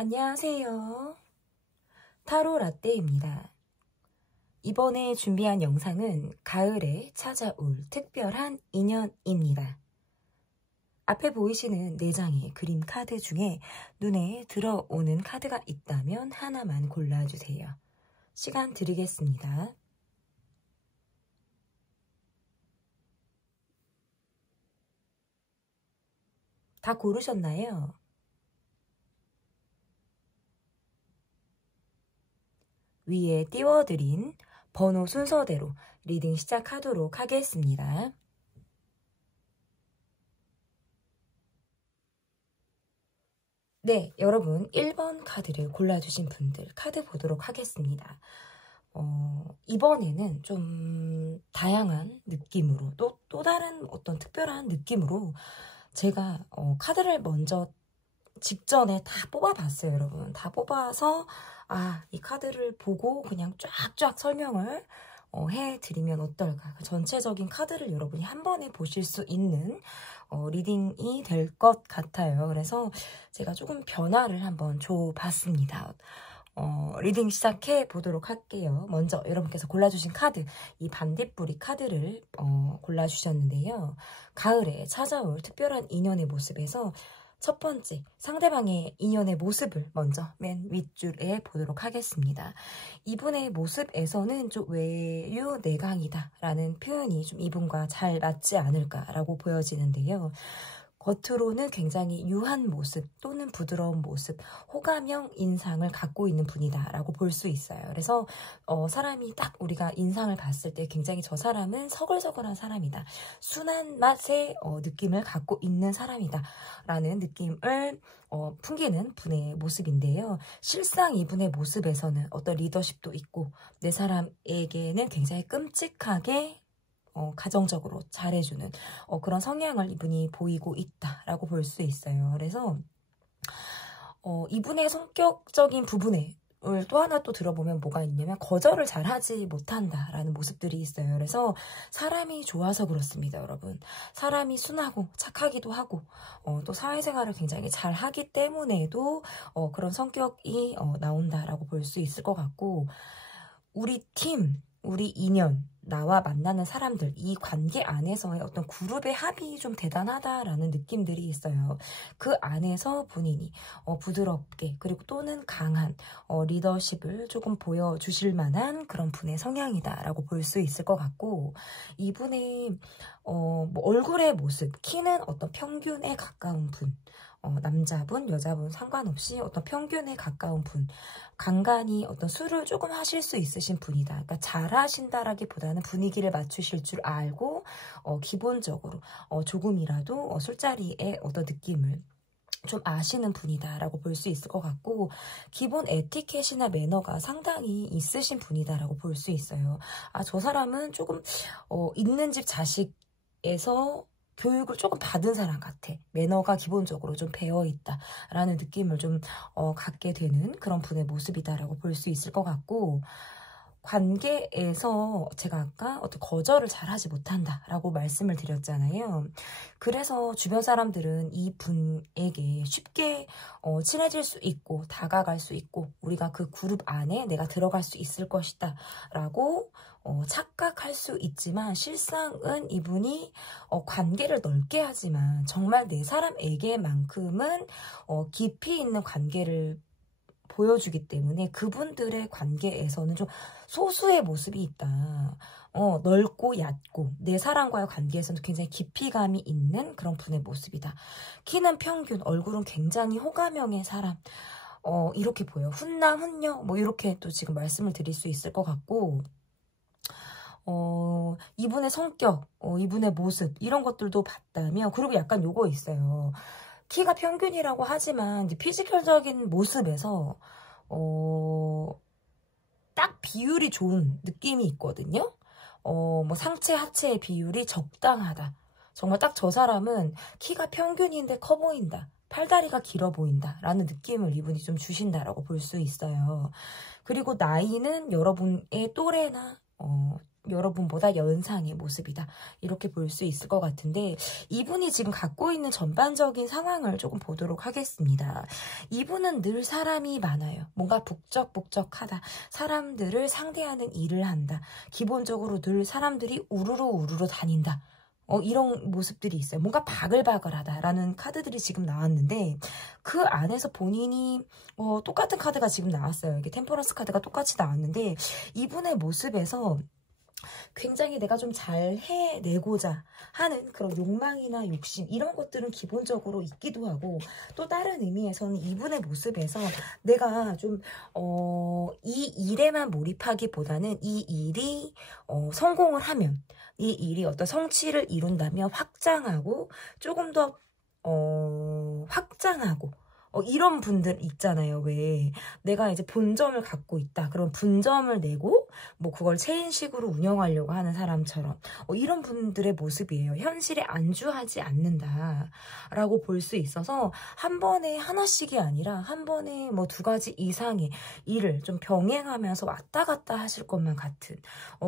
안녕하세요. 타로 라떼입니다. 이번에 준비한 영상은 가을에 찾아올 특별한 인연입니다. 앞에 보이시는 4장의 그림 카드 중에 눈에 들어오는 카드가 있다면 하나만 골라주세요. 시간 드리겠습니다. 다 고르셨나요? 위에 띄워드린 번호 순서대로 리딩 시작하도록 하겠습니다. 네, 여러분 1번 카드를 골라주신 분들 카드 보도록 하겠습니다. 이번에는 좀 다양한 느낌으로 또 다른 어떤 특별한 느낌으로 제가 카드를 먼저 직전에 다 뽑아봤어요, 여러분. 다 뽑아서 이 카드를 보고 그냥 쫙쫙 설명을 해드리면 어떨까. 전체적인 카드를 여러분이 한 번에 보실 수 있는 리딩이 될 것 같아요. 그래서 제가 조금 변화를 한번 줘봤습니다. 리딩 시작해 보도록 할게요. 먼저 여러분께서 골라주신 카드, 이 반딧불이 카드를 골라주셨는데요. 가을에 찾아올 특별한 인연의 모습에서 첫 번째, 상대방의 인연의 모습을 먼저 맨 윗줄에 보도록 하겠습니다. 이분의 모습에서는 좀 외유내강이다 라는 표현이 좀 이분과 잘 맞지 않을까라고 보여지는데요. 겉으로는 굉장히 유한 모습 또는 부드러운 모습, 호감형 인상을 갖고 있는 분이다 라고 볼 수 있어요. 그래서 사람이 딱 우리가 인상을 봤을 때 굉장히 저 사람은 서글서글한 사람이다. 순한 맛의 느낌을 갖고 있는 사람이다 라는 느낌을 풍기는 분의 모습인데요. 실상 이분의 모습에서는 어떤 리더십도 있고 내 사람에게는 굉장히 끔찍하게 가정적으로 잘해주는 그런 성향을 이분이 보이고 있다라고 볼 수 있어요. 그래서 이분의 성격적인 부분을 또 하나 또 들어보면 뭐가 있냐면 거절을 잘하지 못한다라는 모습들이 있어요. 그래서 사람이 좋아서 그렇습니다, 여러분. 사람이 순하고 착하기도 하고 또 사회생활을 굉장히 잘하기 때문에도 그런 성격이 나온다라고 볼 수 있을 것 같고 우리 팀, 우리 인연, 나와 만나는 사람들, 이 관계 안에서의 어떤 그룹의 합이 좀 대단하다라는 느낌들이 있어요. 그 안에서 본인이 부드럽게 그리고 또는 강한 리더십을 조금 보여주실 만한 그런 분의 성향이다라고 볼 수 있을 것 같고 이분의 뭐 얼굴의 모습, 키는 어떤 평균에 가까운 분, 남자분, 여자분 상관없이 어떤 평균에 가까운 분, 간간히 어떤 술을 조금 하실 수 있으신 분이다. 그러니까 잘하신다라기보다는 분위기를 맞추실 줄 알고 기본적으로 조금이라도 술자리의 어떤 느낌을 좀 아시는 분이다라고 볼 수 있을 것 같고 기본 에티켓이나 매너가 상당히 있으신 분이다라고 볼 수 있어요. 저 사람은 조금 있는 집 자식에서 교육을 조금 받은 사람 같아. 매너가 기본적으로 좀 배어있다라는 느낌을 좀 갖게 되는 그런 분의 모습이다라고 볼 수 있을 것 같고 관계에서 제가 아까 어떤 거절을 잘하지 못한다라고 말씀을 드렸잖아요. 그래서 주변 사람들은 이 분에게 쉽게 친해질 수 있고 다가갈 수 있고 우리가 그 그룹 안에 내가 들어갈 수 있을 것이다 라고 착각할 수 있지만 실상은 이분이 관계를 넓게 하지만 정말 내 사람에게만큼은 깊이 있는 관계를 보여주기 때문에 그분들의 관계에서는 좀 소수의 모습이 있다. 넓고 얕고 내 사람과의 관계에서는 굉장히 깊이감이 있는 그런 분의 모습이다. 키는 평균, 얼굴은 굉장히 호감형의 사람. 이렇게 보여요. 훈남, 훈녀 뭐 이렇게 또 지금 말씀을 드릴 수 있을 것 같고 이분의 성격, 이분의 모습 이런 것들도 봤다면 그리고 약간 요거 있어요. 키가 평균이라고 하지만 피지컬적인 모습에서 딱 비율이 좋은 느낌이 있거든요. 뭐 상체 하체의 비율이 적당하다. 정말 딱 저 사람은 키가 평균인데 커 보인다. 팔다리가 길어 보인다 라는 느낌을 이분이 좀 주신다라고 볼 수 있어요. 그리고 나이는 여러분의 또래나 여러분보다 연상의 모습이다. 이렇게 볼 수 있을 것 같은데 이분이 지금 갖고 있는 전반적인 상황을 조금 보도록 하겠습니다. 이분은 늘 사람이 많아요. 뭔가 북적북적하다. 사람들을 상대하는 일을 한다. 기본적으로 늘 사람들이 우르르 다닌다. 이런 모습들이 있어요. 뭔가 바글바글하다라는 카드들이 지금 나왔는데 그 안에서 본인이 똑같은 카드가 지금 나왔어요. 이게 템퍼런스 카드가 똑같이 나왔는데 이분의 모습에서 굉장히 내가 좀 잘 해내고자 하는 그런 욕망이나 욕심 이런 것들은 기본적으로 있기도 하고 또 다른 의미에서는 이분의 모습에서 내가 좀 이 일에만 몰입하기보다는 이 일이 성공을 하면 이 일이 어떤 성취를 이룬다면 확장하고 조금 더 확장하고 이런 분들 있잖아요. 왜 내가 이제 본점을 갖고 있다. 그럼 분점을 내고 뭐 그걸 체인식으로 운영하려고 하는 사람처럼 이런 분들의 모습이에요. 현실에 안주하지 않는다라고 볼 수 있어서 한 번에 하나씩이 아니라 한 번에 뭐 2가지 이상의 일을 좀 병행하면서 왔다 갔다 하실 것만 같은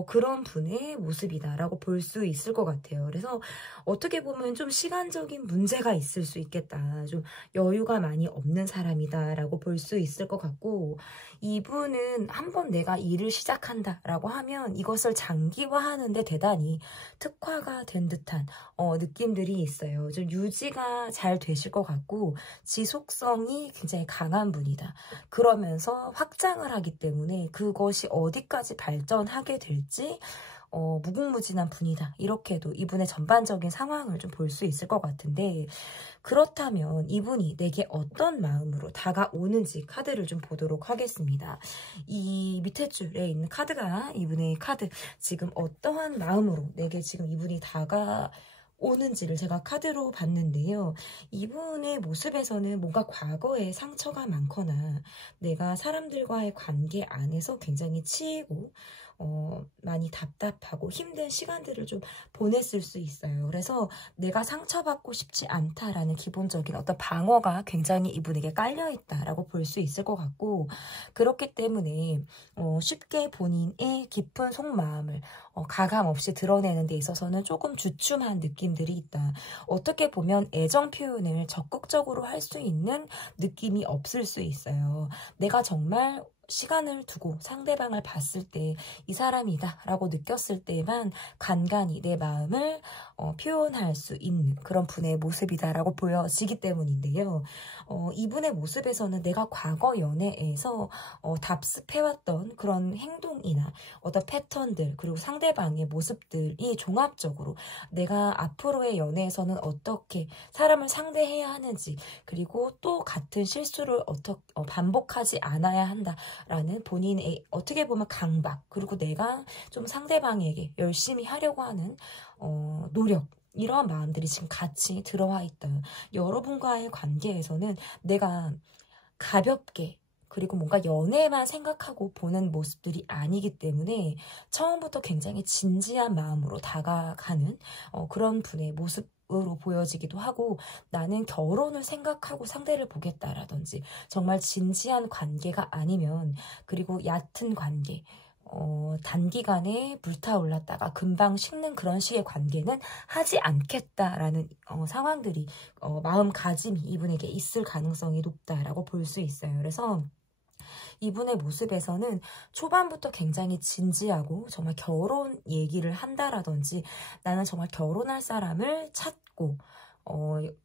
그런 분의 모습이다라고 볼 수 있을 것 같아요. 그래서 어떻게 보면 좀 시간적인 문제가 있을 수 있겠다. 좀 여유가 많이 없는 사람이다라고 볼 수 있을 것 같고 이분은 한번 내가 일을 시작한다라고 하면 이것을 장기화하는데 대단히 특화가 된 듯한 느낌들이 있어요. 좀 유지가 잘 되실 것 같고 지속성이 굉장히 강한 분이다. 그러면서 확장을 하기 때문에 그것이 어디까지 발전하게 될지 무궁무진한 분이다. 이렇게도 이분의 전반적인 상황을 좀 볼 수 있을 것 같은데 그렇다면 이분이 내게 어떤 마음으로 다가오는지 카드를 좀 보도록 하겠습니다. 이 밑에 줄에 있는 카드가 이분의 카드 지금 어떠한 마음으로 내게 지금 이분이 다가오는지를 제가 카드로 봤는데요. 이분의 모습에서는 뭔가 과거에 상처가 많거나 내가 사람들과의 관계 안에서 굉장히 치이고 많이 답답하고 힘든 시간들을 좀 보냈을 수 있어요. 그래서 내가 상처받고 싶지 않다라는 기본적인 어떤 방어가 굉장히 이분에게 깔려있다라고 볼 수 있을 것 같고 그렇기 때문에 쉽게 본인의 깊은 속마음을 가감 없이 드러내는 데 있어서는 조금 주춤한 느낌들이 있다. 어떻게 보면 애정 표현을 적극적으로 할 수 있는 느낌이 없을 수 있어요. 내가 정말 시간을 두고 상대방을 봤을 때 이 사람이다 라고 느꼈을 때만 간간히 내 마음을 표현할 수 있는 그런 분의 모습이다 라고 보여지기 때문인데요. 이분의 모습에서는 내가 과거 연애에서 답습해왔던 그런 행동이나 어떤 패턴들 그리고 상대방의 모습들이 종합적으로 내가 앞으로의 연애에서는 어떻게 사람을 상대해야 하는지 그리고 또 같은 실수를 반복하지 않아야 한다 라는 본인의 어떻게 보면 강박 그리고 내가 좀 상대방에게 열심히 하려고 하는 노력 이러한 마음들이 지금 같이 들어와 있다. 여러분과의 관계에서는 내가 가볍게 그리고 뭔가 연애만 생각하고 보는 모습들이 아니기 때문에 처음부터 굉장히 진지한 마음으로 다가가는 그런 분의 모습 으로 보여지기도 하고 나는 결혼을 생각하고 상대를 보겠다라든지 정말 진지한 관계가 아니면 그리고 얕은 관계 단기간에 불타올랐다가 금방 식는 그런 식의 관계는 하지 않겠다라는 상황들이 마음가짐이 이분에게 있을 가능성이 높다라고 볼 수 있어요. 그래서 이분의 모습에서는 초반부터 굉장히 진지하고 정말 결혼 얘기를 한다라든지 나는 정말 결혼할 사람을 찾고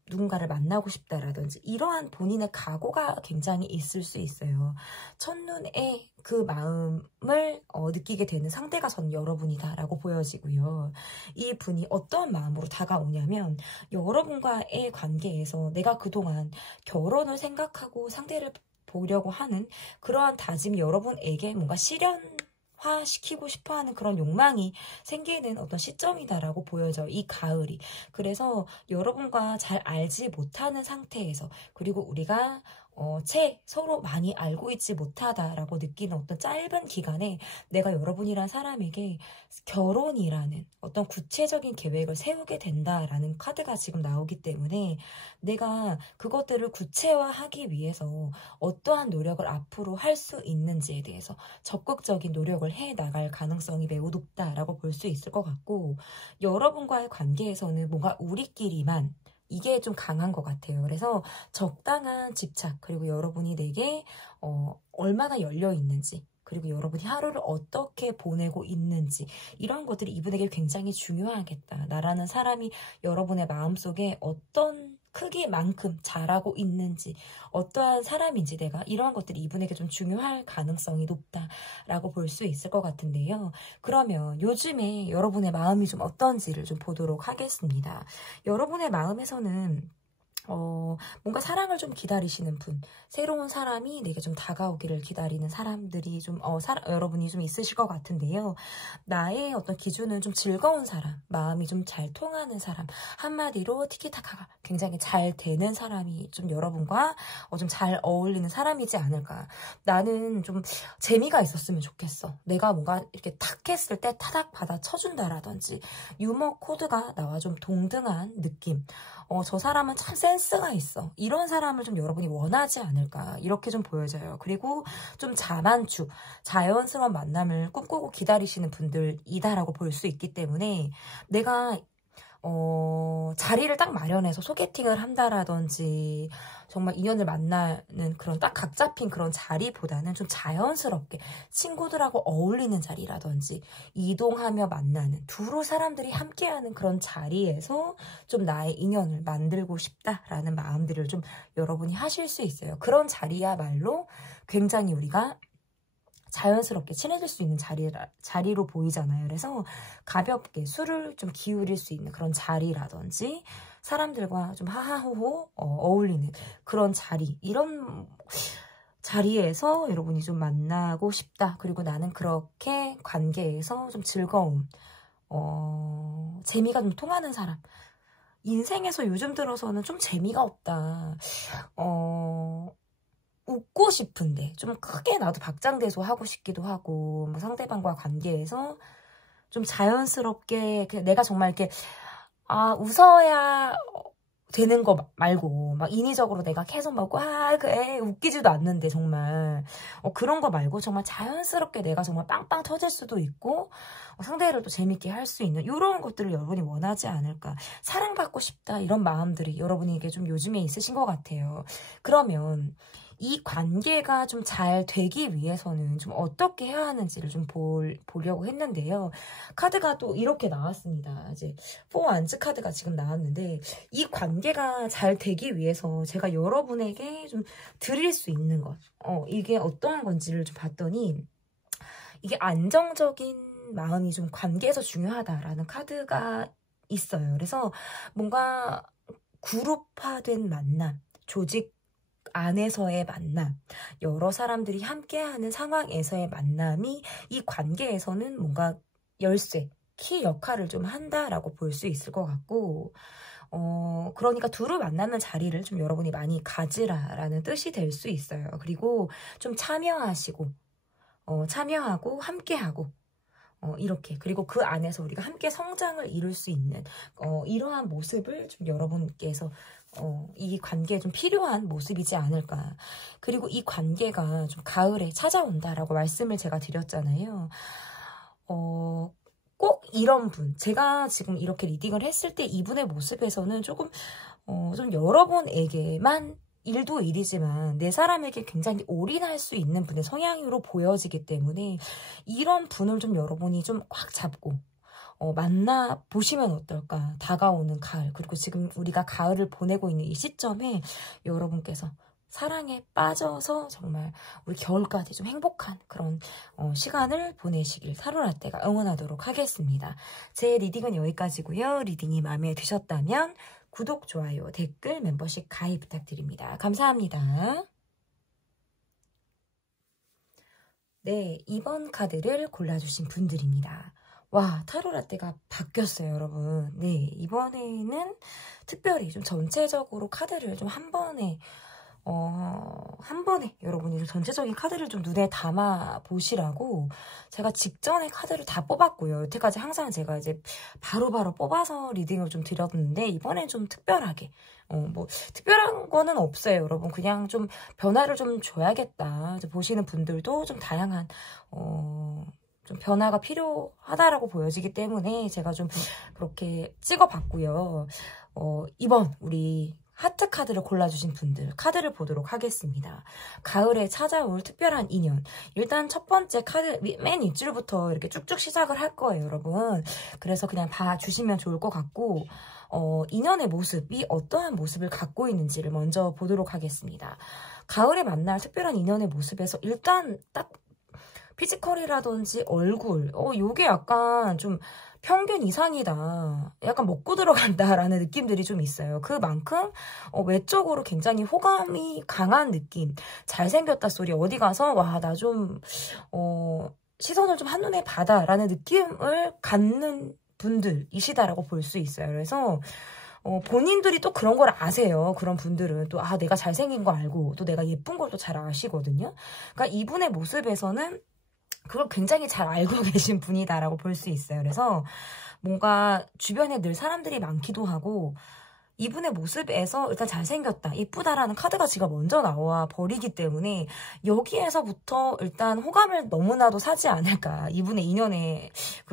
누군가를 만나고 싶다라든지 이러한 본인의 각오가 굉장히 있을 수 있어요. 첫눈에 그 마음을 느끼게 되는 상대가 저는 여러분이다라고 보여지고요. 이 분이 어떤 마음으로 다가오냐면 여러분과의 관계에서 내가 그동안 결혼을 생각하고 상대를 보려고 하는 그러한 다짐이 여러분에게 뭔가 실현화시키고 싶어하는 그런 욕망이 생기는 어떤 시점이다라고 보여져요. 이 가을이. 그래서 여러분과 잘 알지 못하는 상태에서 그리고 우리가 채 서로 많이 알고 있지 못하다라고 느끼는 어떤 짧은 기간에 내가 여러분이란 사람에게 결혼이라는 어떤 구체적인 계획을 세우게 된다라는 카드가 지금 나오기 때문에 내가 그것들을 구체화하기 위해서 어떠한 노력을 앞으로 할 수 있는지에 대해서 적극적인 노력을 해 나갈 가능성이 매우 높다라고 볼 수 있을 것 같고, 여러분과의 관계에서는 뭔가 우리끼리만 이게 좀 강한 것 같아요. 그래서 적당한 집착, 그리고 여러분이 내게 얼마나 열려 있는지, 그리고 여러분이 하루를 어떻게 보내고 있는지, 이런 것들이 이분에게 굉장히 중요하겠다. 나라는 사람이 여러분의 마음속에 어떤 크기만큼 잘하고 있는지, 어떠한 사람인지 내가, 이러한 것들이 이분에게 좀 중요할 가능성이 높다라고 볼 수 있을 것 같은데요. 그러면 요즘에 여러분의 마음이 좀 어떤지를 좀 보도록 하겠습니다. 여러분의 마음에서는 뭔가 사랑을 좀 기다리시는 분, 새로운 사람이 내게 좀 다가오기를 기다리는 사람들이 좀, 여러분이 좀 있으실 것 같은데요. 나의 어떤 기준은 좀 즐거운 사람, 마음이 좀 잘 통하는 사람, 한마디로 티키타카가 굉장히 잘 되는 사람이 좀 여러분과 좀 잘 어울리는 사람이지 않을까. 나는 좀 재미가 있었으면 좋겠어. 내가 뭔가 이렇게 탁 했을 때 타닥 받아 쳐준다라든지, 유머 코드가 나와 좀 동등한 느낌. 저 사람은 참 센스가 있어. 이런 사람을 좀 여러분이 원하지 않을까. 이렇게 좀 보여져요. 그리고 좀 자만추, 자연스러운 만남을 꿈꾸고 기다리시는 분들이다라고 볼 수 있기 때문에 내가 자리를 딱 마련해서 소개팅을 한다라든지 정말 인연을 만나는 그런 딱 각 잡힌 그런 자리보다는 좀 자연스럽게 친구들하고 어울리는 자리라든지 이동하며 만나는 두루 사람들이 함께하는 그런 자리에서 좀 나의 인연을 만들고 싶다라는 마음들을 좀 여러분이 하실 수 있어요. 그런 자리야말로 굉장히 우리가 자연스럽게 친해질 수 있는 자리로 보이잖아요. 그래서 가볍게 술을 좀 기울일 수 있는 그런 자리라든지 사람들과 좀 하하호호 어울리는 그런 자리, 이런 자리에서 여러분이 좀 만나고 싶다. 그리고 나는 그렇게 관계에서 좀 즐거움, 재미가 좀 통하는 사람. 인생에서 요즘 들어서는 좀 재미가 없다. 웃고 싶은데 좀 크게 나도 박장대소 하고 싶기도 하고, 뭐 상대방과 관계에서 좀 자연스럽게 내가 정말 이렇게 웃어야 되는 거 말고 막 인위적으로 내가 계속 막 그래 웃기지도 않는데 정말 그런 거 말고 정말 자연스럽게 내가 정말 빵빵 터질 수도 있고 상대를 또 재밌게 할 수 있는 이런 것들을 여러분이 원하지 않을까. 사랑받고 싶다, 이런 마음들이 여러분에게 좀 요즘에 있으신 것 같아요. 그러면 이 관계가 좀 잘 되기 위해서는 좀 어떻게 해야 하는지를 좀 보려고 했는데요. 카드가 또 이렇게 나왔습니다. 이제 4원즈 카드가 지금 나왔는데, 이 관계가 잘 되기 위해서 제가 여러분에게 좀 드릴 수 있는 것, 이게 어떠한 건지를 좀 봤더니, 이게 안정적인 마음이 좀 관계에서 중요하다라는 카드가 있어요. 그래서 뭔가 그룹화된 만남, 조직 안에서의 만남, 여러 사람들이 함께하는 상황에서의 만남이 이 관계에서는 뭔가 열쇠, 키 역할을 좀 한다라고 볼 수 있을 것 같고, 그러니까 두루 만나는 자리를 좀 여러분이 많이 가지라라는 뜻이 될 수 있어요. 그리고 좀 참여하시고, 참여하고 함께하고, 이렇게, 그리고 그 안에서 우리가 함께 성장을 이룰 수 있는 이러한 모습을 좀 여러분께서 이 관계에 좀 필요한 모습이지 않을까. 그리고 이 관계가 좀 가을에 찾아온다라고 말씀을 제가 드렸잖아요. 꼭 이런 분, 제가 지금 이렇게 리딩을 했을 때 이분의 모습에서는 조금 좀 여러분에게만 일도 일이지만 내 사람에게 굉장히 올인할 수 있는 분의 성향으로 보여지기 때문에 이런 분을 좀 여러분이 좀 꽉 잡고 만나보시면 어떨까. 다가오는 가을, 그리고 지금 우리가 가을을 보내고 있는 이 시점에 여러분께서 사랑에 빠져서 정말 우리 겨울까지 좀 행복한 그런 시간을 보내시길 타로라떼가 응원하도록 하겠습니다. 제 리딩은 여기까지고요. 리딩이 마음에 드셨다면 구독, 좋아요, 댓글, 멤버십 가입 부탁드립니다. 감사합니다. 네, 이번 카드를 골라주신 분들입니다. 와, 타로라떼가 바뀌었어요, 여러분. 네, 이번에는 특별히 좀 전체적으로 카드를 좀 한 번에 한 번에 여러분이 전체적인 카드를 좀 눈에 담아 보시라고 제가 직전에 카드를 다 뽑았고요. 여태까지 항상 제가 이제 바로바로 뽑아서 리딩을 좀 드렸는데 이번엔 좀 특별하게 뭐 특별한 거는 없어요, 여러분. 그냥 좀 변화를 좀 줘야겠다. 이제 보시는 분들도 좀 다양한 좀 변화가 필요하다라고 보여지기 때문에 제가 좀 그렇게 찍어봤고요. 이번 우리 하트 카드를 골라주신 분들 카드를 보도록 하겠습니다. 가을에 찾아올 특별한 인연. 일단 첫 번째 카드 맨 윗줄부터 이렇게 쭉쭉 시작을 할 거예요, 여러분. 그래서 그냥 봐주시면 좋을 것 같고 인연의 모습이 어떠한 모습을 갖고 있는지를 먼저 보도록 하겠습니다. 가을에 만날 특별한 인연의 모습에서 일단 딱 피지컬이라든지 얼굴 요게 약간 좀 평균 이상이다. 약간 먹고 들어간다라는 느낌들이 좀 있어요. 그만큼 외적으로 굉장히 호감이 강한 느낌. 잘생겼다 소리 어디 가서 와 나 좀 시선을 좀 한눈에 봐다라는 느낌을 갖는 분들이시다라고 볼 수 있어요. 그래서 본인들이 또 그런 걸 아세요. 그런 분들은 또 내가 잘생긴 거 알고 또 내가 예쁜 것도 잘 아시거든요. 그러니까 이분의 모습에서는 그걸 굉장히 잘 알고 계신 분이다라고 볼 수 있어요. 그래서 뭔가 주변에 늘 사람들이 많기도 하고 이분의 모습에서 일단 잘생겼다, 이쁘다라는 카드가 지금 먼저 나와 버리기 때문에 여기에서부터 일단 호감을 너무나도 사지 않을까. 이분의 인연의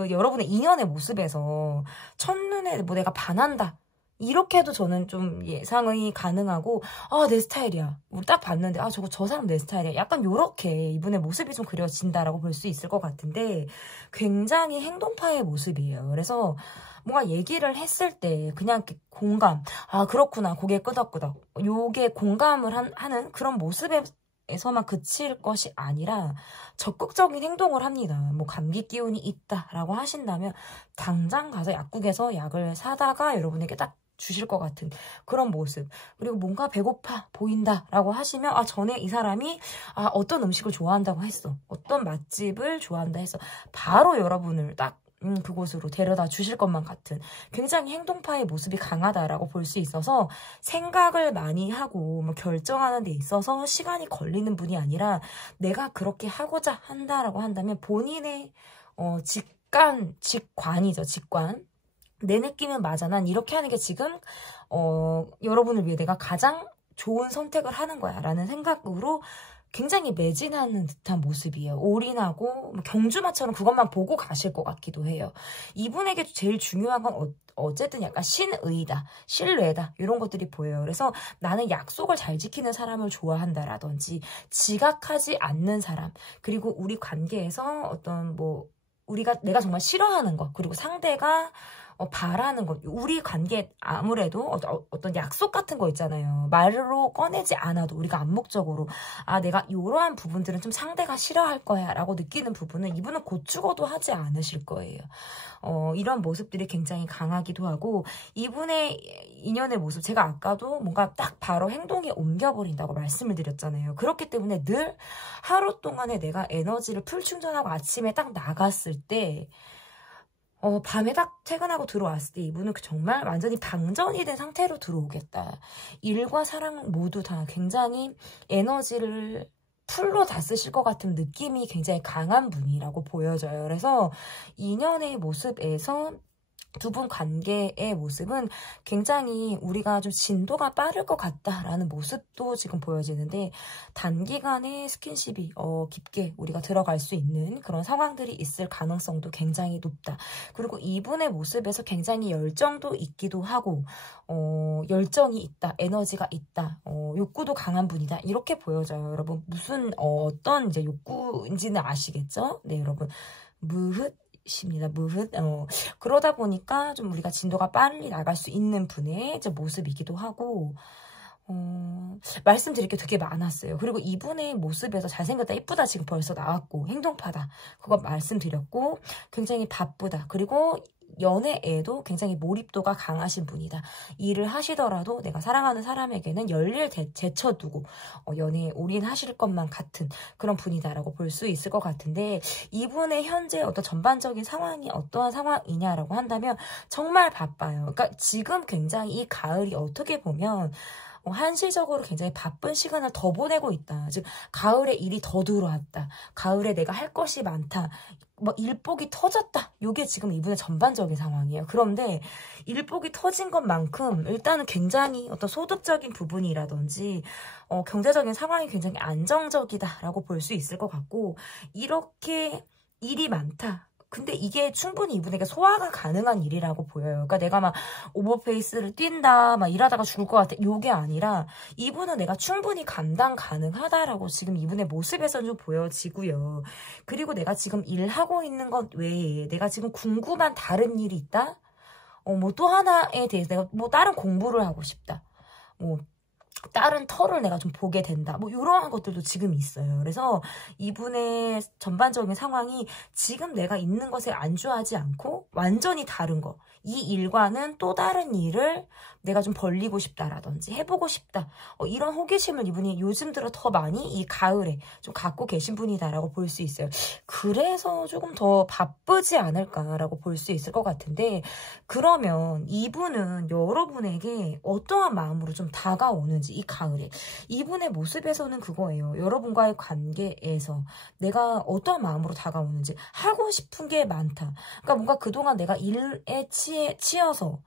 여러분의 인연의 모습에서 첫눈에 뭐 내가 반한다. 이렇게 해도 저는 좀 예상이 가능하고 내 스타일이야. 우리 딱 봤는데 저 사람 내 스타일이야. 약간 요렇게 이분의 모습이 좀 그려진다라고 볼 수 있을 것 같은데 굉장히 행동파의 모습이에요. 그래서 뭔가 얘기를 했을 때 그냥 공감. 그렇구나. 고개 끄덕끄덕. 요게 공감을 하는 그런 모습에서만 그칠 것이 아니라 적극적인 행동을 합니다. 뭐 감기 기운이 있다라고 하신다면 당장 가서 약국에서 약을 사다가 여러분에게 딱 주실 것 같은 그런 모습. 그리고 뭔가 배고파 보인다라고 하시면 전에 이 사람이 어떤 음식을 좋아한다고 했어. 어떤 맛집을 좋아한다 했어. 바로 여러분을 딱 그곳으로 데려다 주실 것만 같은 굉장히 행동파의 모습이 강하다라고 볼 수 있어서 생각을 많이 하고 뭐 결정하는 데 있어서 시간이 걸리는 분이 아니라 내가 그렇게 하고자 한다라고 한다면 본인의 직관이죠. 직관. 내 느낌은 맞아. 난 이렇게 하는 게 지금 여러분을 위해 내가 가장 좋은 선택을 하는 거야 라는 생각으로 굉장히 매진하는 듯한 모습이에요. 올인하고 경주마처럼 그것만 보고 가실 것 같기도 해요. 이분에게 제일 중요한 건 어쨌든 약간 신의다, 신뢰다 이런 것들이 보여요. 그래서 나는 약속을 잘 지키는 사람을 좋아한다라든지 지각하지 않는 사람, 그리고 우리 관계에서 어떤 내가 정말 싫어하는 것, 그리고 상대가 바라는 것, 우리 관계 아무래도 어떤 약속 같은 거 있잖아요. 말로 꺼내지 않아도 우리가 암묵적으로 내가 이러한 부분들은 좀 상대가 싫어할 거야 라고 느끼는 부분은 이분은 곧 죽어도 하지 않으실 거예요. 이런 모습들이 굉장히 강하기도 하고 이분의 인연의 모습, 제가 아까도 뭔가 딱 바로 행동에 옮겨버린다고 말씀을 드렸잖아요. 그렇기 때문에 늘 하루 동안에 내가 에너지를 풀 충전하고 아침에 딱 나갔을 때 밤에 딱 퇴근하고 들어왔을 때 이분은 정말 완전히 방전이 된 상태로 들어오겠다. 일과 사랑 모두 다 굉장히 에너지를 풀로 다 쓰실 것 같은 느낌이 굉장히 강한 분이라고 보여져요. 그래서 인연의 모습에서 두 분 관계의 모습은 굉장히 우리가 좀 진도가 빠를 것 같다라는 모습도 지금 보여지는데 단기간에 스킨십이 깊게 우리가 들어갈 수 있는 그런 상황들이 있을 가능성도 굉장히 높다. 그리고 이분의 모습에서 굉장히 열정도 있기도 하고 열정이 있다, 에너지가 있다, 욕구도 강한 분이다 이렇게 보여져요. 여러분 무슨 어떤 이제 욕구인지는 아시겠죠? 네, 여러분 십니다. 그러다 보니까 좀 우리가 진도가 빨리 나갈 수 있는 분의 이제 모습이기도 하고 말씀드릴 게 되게 많았어요. 그리고 이분의 모습에서 잘생겼다, 이쁘다 지금 벌써 나왔고 행동파다 그거 말씀드렸고 굉장히 바쁘다, 그리고 연애에도 굉장히 몰입도가 강하신 분이다. 일을 하시더라도 내가 사랑하는 사람에게는 열일 제쳐두고 연애에 올인하실 것만 같은 그런 분이다라고 볼 수 있을 것 같은데 이분의 현재 어떤 전반적인 상황이 어떠한 상황이냐라고 한다면 정말 바빠요. 그러니까 지금 굉장히 이 가을이 어떻게 보면 한시적으로 굉장히 바쁜 시간을 더 보내고 있다. 즉 가을에 일이 더 들어왔다. 가을에 내가 할 것이 많다. 뭐 일복이 터졌다. 이게 지금 이분의 전반적인 상황이에요. 그런데 일복이 터진 것만큼 일단은 굉장히 어떤 소득적인 부분이라든지 경제적인 상황이 굉장히 안정적이다라고 볼 수 있을 것 같고, 이렇게 일이 많다. 근데 이게 충분히 이분에게 소화가 가능한 일이라고 보여요. 그러니까 내가 막 오버페이스를 뛴다, 막 일하다가 죽을 것 같아. 요게 아니라 이분은 내가 충분히 감당 가능하다라고 지금 이분의 모습에서 좀 보여지고요. 그리고 내가 지금 일하고 있는 것 외에 내가 지금 궁금한 다른 일이 있다? 뭐 또 하나에 대해서 내가 뭐 다른 공부를 하고 싶다. 뭐 다른 터를 내가 좀 보게 된다. 뭐 이러한 것들도 지금 있어요. 그래서 이분의 전반적인 상황이 지금 내가 있는 것에 안주하지 않고 완전히 다른 거. 이 일과는 또 다른 일을 내가 좀 벌리고 싶다라든지 해보고 싶다. 이런 호기심을 이분이 요즘 들어 더 많이 이 가을에 좀 갖고 계신 분이다라고 볼 수 있어요. 그래서 조금 더 바쁘지 않을까라고 볼 수 있을 것 같은데, 그러면 이분은 여러분에게 어떠한 마음으로 좀 다가오는지, 이 가을에 이분의 모습에서는 그거예요. 여러분과의 관계에서 내가 어떠한 마음으로 다가오는지, 하고 싶은 게 많다. 그러니까 뭔가 그동안 내가 일에 치여서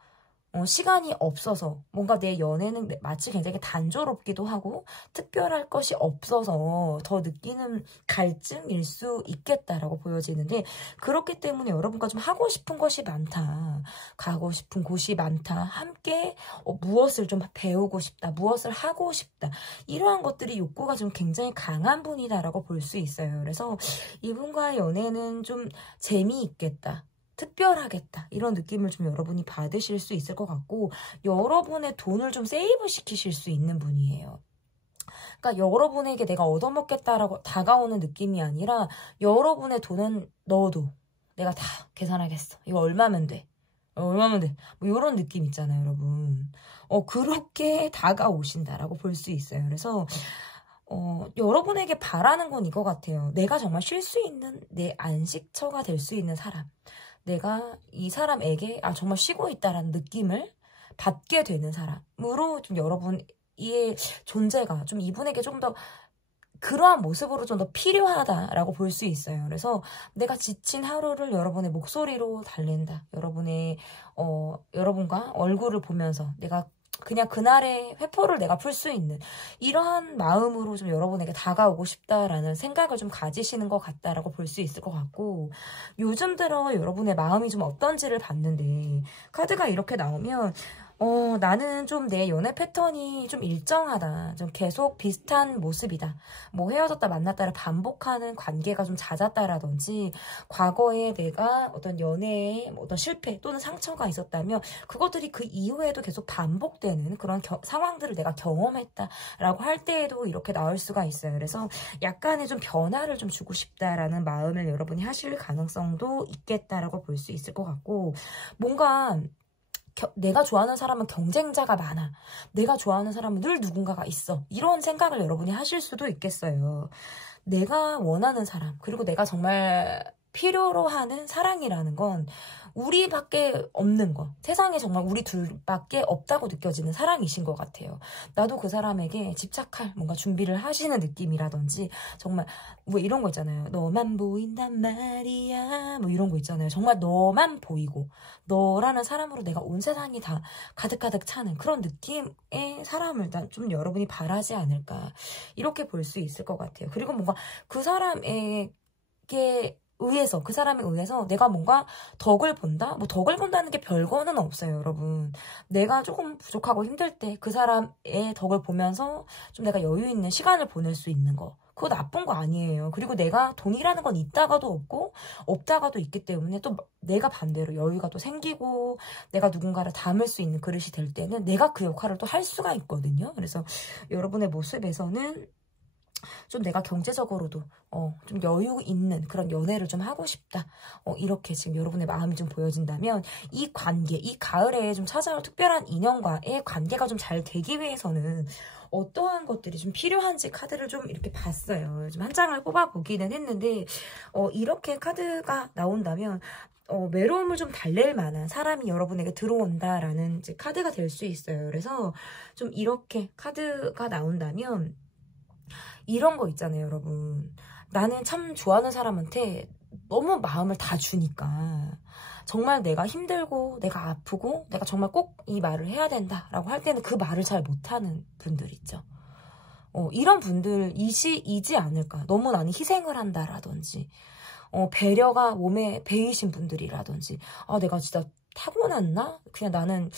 시간이 없어서 뭔가 내 연애는 마치 굉장히 단조롭기도 하고 특별할 것이 없어서 더 느끼는 갈증일 수 있겠다라고 보여지는데, 그렇기 때문에 여러분과 좀 하고 싶은 것이 많다. 가고 싶은 곳이 많다. 함께 무엇을 좀 배우고 싶다. 무엇을 하고 싶다. 이러한 것들이 욕구가 좀 굉장히 강한 분이다라고 볼 수 있어요. 그래서 이분과의 연애는 좀 재미있겠다. 특별하겠다. 이런 느낌을 좀 여러분이 받으실 수 있을 것 같고, 여러분의 돈을 좀 세이브 시키실 수 있는 분이에요. 그러니까 여러분에게 내가 얻어먹겠다라고 다가오는 느낌이 아니라, 여러분의 돈은 넣어도 내가 다 계산하겠어. 이거 얼마면 돼? 얼마면 돼? 뭐 이런 느낌 있잖아요, 여러분. 그렇게 다가오신다라고 볼 수 있어요. 그래서 여러분에게 바라는 건 이거 같아요. 내가 정말 쉴 수 있는 내 안식처가 될 수 있는 사람. 내가 이 사람에게 정말 쉬고 있다라는 느낌을 받게 되는 사람으로 좀 여러분의 존재가 좀 이분에게 좀 더 그러한 모습으로 좀 더 필요하다라고 볼 수 있어요. 그래서 내가 지친 하루를 여러분의 목소리로 달랜다. 여러분과 얼굴을 보면서 내가 그냥 그날의 회포를 내가 풀 수 있는 이러한 마음으로 좀 여러분에게 다가오고 싶다라는 생각을 좀 가지시는 것 같다라고 볼 수 있을 것 같고, 요즘 들어 여러분의 마음이 좀 어떤지를 봤는데, 카드가 이렇게 나오면 나는 좀 내 연애 패턴이 좀 일정하다. 좀 계속 비슷한 모습이다. 뭐 헤어졌다 만났다를 반복하는 관계가 좀 잦았다라든지, 과거에 내가 어떤 연애에 어떤 실패 또는 상처가 있었다면 그것들이 그 이후에도 계속 반복되는 그런 상황들을 내가 경험했다라고 할 때에도 이렇게 나올 수가 있어요. 그래서 약간의 좀 변화를 좀 주고 싶다라는 마음을 여러분이 하실 가능성도 있겠다라고 볼 수 있을 것 같고, 뭔가 내가 좋아하는 사람은 경쟁자가 많아. 내가 좋아하는 사람은 늘 누군가가 있어. 이런 생각을 여러분이 하실 수도 있겠어요. 내가 원하는 사람, 그리고 내가 정말 필요로 하는 사랑이라는 건 우리밖에 없는 거. 세상에 정말 우리 둘밖에 없다고 느껴지는 사랑이신 것 같아요. 나도 그 사람에게 집착할 뭔가 준비를 하시는 느낌이라든지, 정말 뭐 이런 거 있잖아요. 너만 보인단 말이야. 뭐 이런 거 있잖아요. 정말 너만 보이고 너라는 사람으로 내가 온 세상이 다 가득가득 차는 그런 느낌의 사람을 좀 여러분이 바라지 않을까. 이렇게 볼 수 있을 것 같아요. 그리고 뭔가 그 사람에게 그 사람에 의해서 내가 뭔가 덕을 본다? 뭐 덕을 본다는 게 별거는 없어요, 여러분. 내가 조금 부족하고 힘들 때 그 사람의 덕을 보면서 좀 내가 여유 있는 시간을 보낼 수 있는 거. 그거 나쁜 거 아니에요. 그리고 내가 돈이라는 건 있다가도 없고 없다가도 있기 때문에 또 내가 반대로 여유가 또 생기고 내가 누군가를 담을 수 있는 그릇이 될 때는 내가 그 역할을 또 할 수가 있거든요. 그래서 여러분의 모습에서는 좀 내가 경제적으로도 좀 여유 있는 그런 연애를 좀 하고 싶다. 이렇게 지금 여러분의 마음이 좀 보여진다면, 이 관계, 이 가을에 좀 찾아올 특별한 인연과의 관계가 좀 잘 되기 위해서는 어떠한 것들이 좀 필요한지 카드를 좀 이렇게 봤어요. 좀 한 장을 뽑아보기는 했는데, 이렇게 카드가 나온다면 외로움을 좀 달랠 만한 사람이 여러분에게 들어온다라는 이제 카드가 될 수 있어요. 그래서 좀 이렇게 카드가 나온다면 이런 거 있잖아요, 여러분. 나는 참 좋아하는 사람한테 너무 마음을 다 주니까 정말 내가 힘들고 내가 아프고 내가 정말 꼭 이 말을 해야 된다라고 할 때는 그 말을 잘 못하는 분들 있죠. 이런 분들이지 않을까. 너무 나는 희생을 한다라든지 배려가 몸에 배이신 분들이라든지 내가 진짜 타고났나? 그냥 나는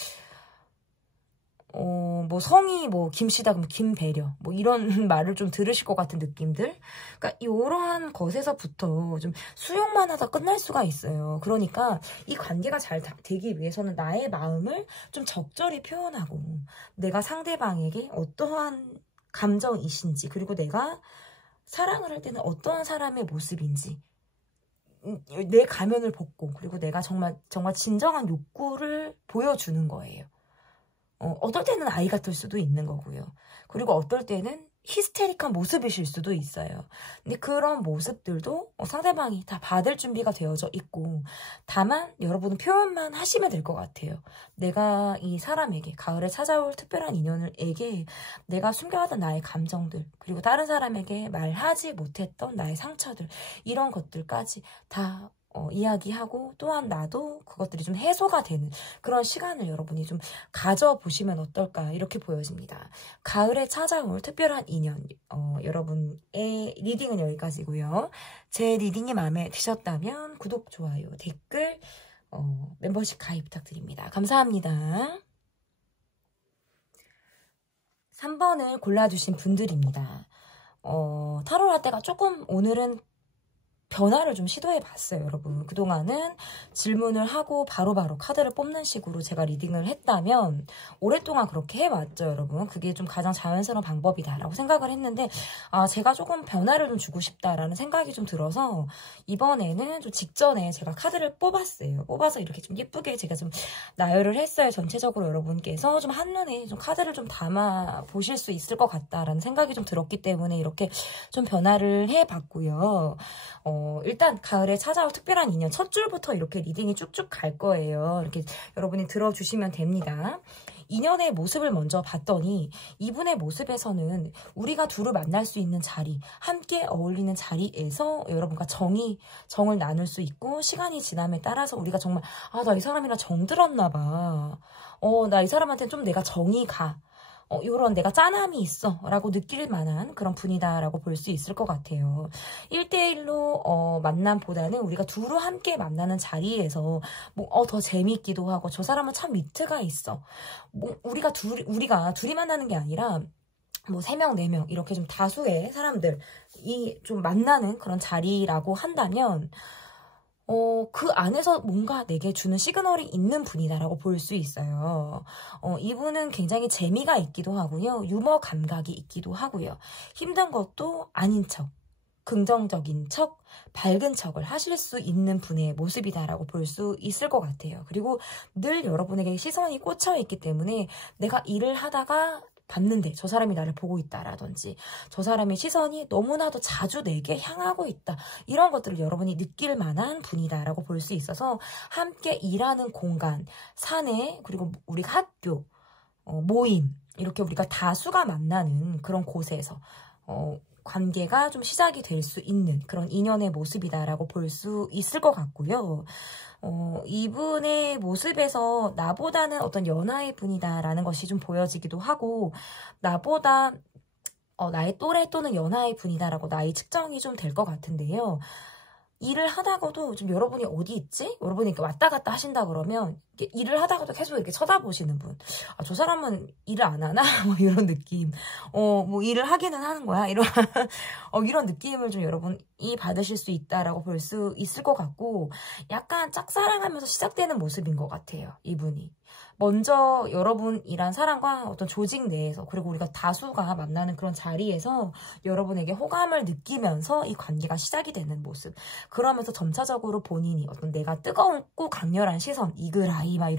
뭐 성이 뭐 김씨다 그러면 김배려 뭐 이런 말을 좀 들으실 것 같은 느낌들. 그러니까 이러한 것에서부터 좀 수용만 하다 끝날 수가 있어요. 그러니까 이 관계가 잘 되기 위해서는 나의 마음을 좀 적절히 표현하고 내가 상대방에게 어떠한 감정이신지 그리고 내가 사랑을 할 때는 어떠한 사람의 모습인지 내 가면을 벗고 그리고 내가 정말 진정한 욕구를 보여주는 거예요. 어떨 때는 아이 같을 수도 있는 거고요. 그리고 어떨 때는 히스테릭한 모습이실 수도 있어요. 근데 그런 모습들도 상대방이 다 받을 준비가 되어져 있고 다만 여러분은 표현만 하시면 될 것 같아요. 내가 이 사람에게 가을에 찾아올 특별한 인연에게 내가 숨겨왔던 나의 감정들 그리고 다른 사람에게 말하지 못했던 나의 상처들 이런 것들까지 다 이야기하고 또한 나도 그것들이 좀 해소가 되는 그런 시간을 여러분이 좀 가져보시면 어떨까 이렇게 보여집니다. 가을에 찾아올 특별한 인연 여러분의 리딩은 여기까지고요. 제 리딩이 마음에 드셨다면 구독, 좋아요, 댓글, 멤버십 가입 부탁드립니다. 감사합니다. 3번을 골라주신 분들입니다. 타로 라떼가 조금 오늘은 변화를 좀 시도해봤어요, 여러분. 그동안은 질문을 하고 바로바로 카드를 뽑는 식으로 제가 리딩을 했다면 오랫동안 그렇게 해왔죠, 여러분. 그게 좀 가장 자연스러운 방법이다라고 생각을 했는데 제가 조금 변화를 좀 주고 싶다라는 생각이 좀 들어서 이번에는 좀 직전에 제가 카드를 뽑았어요. 뽑아서 이렇게 좀 예쁘게 제가 좀 나열을 했어요. 전체적으로 여러분께서 좀 한눈에 좀 카드를 좀 담아 보실 수 있을 것 같다라는 생각이 좀 들었기 때문에 이렇게 좀 변화를 해봤고요. 일단 가을에 찾아올 특별한 인연 첫 줄부터 이렇게 리딩이 쭉쭉 갈 거예요. 이렇게 여러분이 들어주시면 됩니다. 인연의 모습을 먼저 봤더니 이분의 모습에서는 우리가 둘을 만날 수 있는 자리, 함께 어울리는 자리에서 여러분과 정을 나눌 수 있고 시간이 지남에 따라서 우리가 정말 나 이 사람이랑 정 들었나 봐. 나 이 사람한테 좀 내가 정이 가. 요런 내가 짠함이 있어 라고 느낄 만한 그런 분이다라고 볼 수 있을 것 같아요. 1대1로 만남보다는 우리가 두루 함께 만나는 자리에서 더 재밌기도 하고 저 사람은 참 위트가 있어. 우리가 둘이 만나는 게 아니라 3명, 4명 이렇게 좀 다수의 사람들이 좀 만나는 그런 자리라고 한다면 그 안에서 뭔가 내게 주는 시그널이 있는 분이다라고 볼 수 있어요. 이분은 굉장히 재미가 있기도 하고요. 유머 감각이 있기도 하고요. 힘든 것도 아닌 척, 긍정적인 척, 밝은 척을 하실 수 있는 분의 모습이다라고 볼 수 있을 것 같아요. 그리고 늘 여러분에게 시선이 꽂혀 있기 때문에 내가 일을 하다가 봤는데 저 사람이 나를 보고 있다라든지 저 사람의 시선이 너무나도 자주 내게 향하고 있다. 이런 것들을 여러분이 느낄 만한 분이다라고 볼 수 있어서 함께 일하는 공간, 사내, 그리고 우리 학교, 모임 이렇게 우리가 다수가 만나는 그런 곳에서 관계가 좀 시작이 될 수 있는 그런 인연의 모습이다라고 볼 수 있을 것 같고요. 이분의 모습에서 나보다는 어떤 연하의 분이다라는 것이 좀 보여지기도 하고 나보다 나의 또래 또는 연하의 분이다라고 나이 측정이 좀 될 것 같은데요. 일을 하다가도 좀 여러분이 어디 있지? 여러분이 이렇게 왔다 갔다 하신다 그러면 일을 하다가도 계속 이렇게 쳐다보시는 분. 저 사람은 일을 안 하나? 이런 느낌. 일을 하기는 하는 거야? 이런 느낌을 좀 여러분이 받으실 수 있다라고 볼 수 있을 것 같고 약간 짝사랑하면서 시작되는 모습인 것 같아요. 이분이. 먼저 여러분이란 사람과 어떤 조직 내에서 그리고 우리가 다수가 만나는 그런 자리에서 여러분에게 호감을 느끼면서 이 관계가 시작이 되는 모습. 그러면서 점차적으로 본인이 어떤 내가 뜨겁고 강렬한 시선, 이글아이 막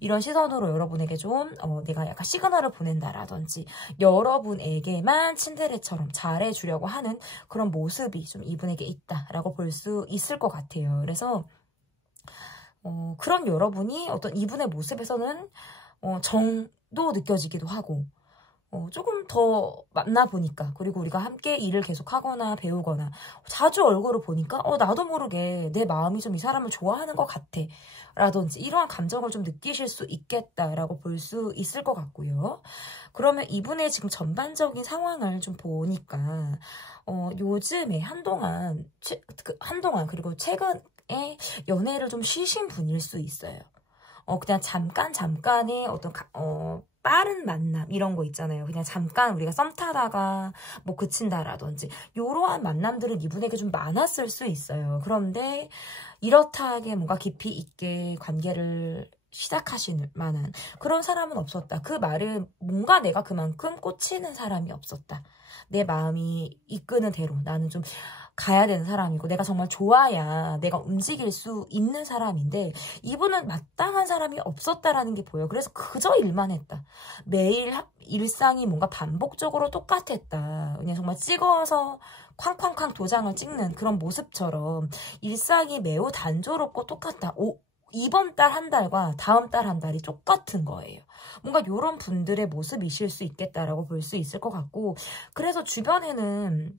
이런 시선으로 여러분에게 좀 내가 약간 시그널을 보낸다라든지 여러분에게만 친데레처럼 잘해주려고 하는 그런 모습이 좀 이분에게 있다라고 볼 수 있을 것 같아요. 그래서 그런 여러분이 어떤 이분의 모습에서는 정도 느껴지기도 하고 조금 더 만나보니까, 그리고 우리가 함께 일을 계속하거나 배우거나 자주 얼굴을 보니까 나도 모르게 내 마음이 좀 이 사람을 좋아하는 것 같아 라든지 이러한 감정을 좀 느끼실 수 있겠다라고 볼 수 있을 것 같고요. 그러면 이분의 지금 전반적인 상황을 좀 보니까 요즘에 한동안 그리고 최근에 연애를 좀 쉬신 분일 수 있어요. 그냥 잠깐의 어떤 빠른 만남 이런 거 있잖아요. 그냥 잠깐 우리가 썸 타다가 뭐 그친다라든지 이러한 만남들은 이분에게 좀 많았을 수 있어요. 그런데 이렇다하게 뭔가 깊이 있게 관계를 시작하실 만한 그런 사람은 없었다. 그 말은 뭔가 내가 그만큼 꽂히는 사람이 없었다. 내 마음이 이끄는 대로 나는 좀 가야 되는 사람이고 내가 정말 좋아야 내가 움직일 수 있는 사람인데 이분은 마땅한 사람이 없었다라는 게 보여요. 그래서 그저 일만 했다. 매일 일상이 뭔가 반복적으로 똑같았다. 그냥 정말 찍어서 쾅쾅쾅 도장을 찍는 그런 모습처럼 일상이 매우 단조롭고 똑같다. 이번 달 한 달과 다음 달 한 달이 똑같은 거예요. 뭔가 이런 분들의 모습이실 수 있겠다라고 볼 수 있을 것 같고, 그래서 주변에서는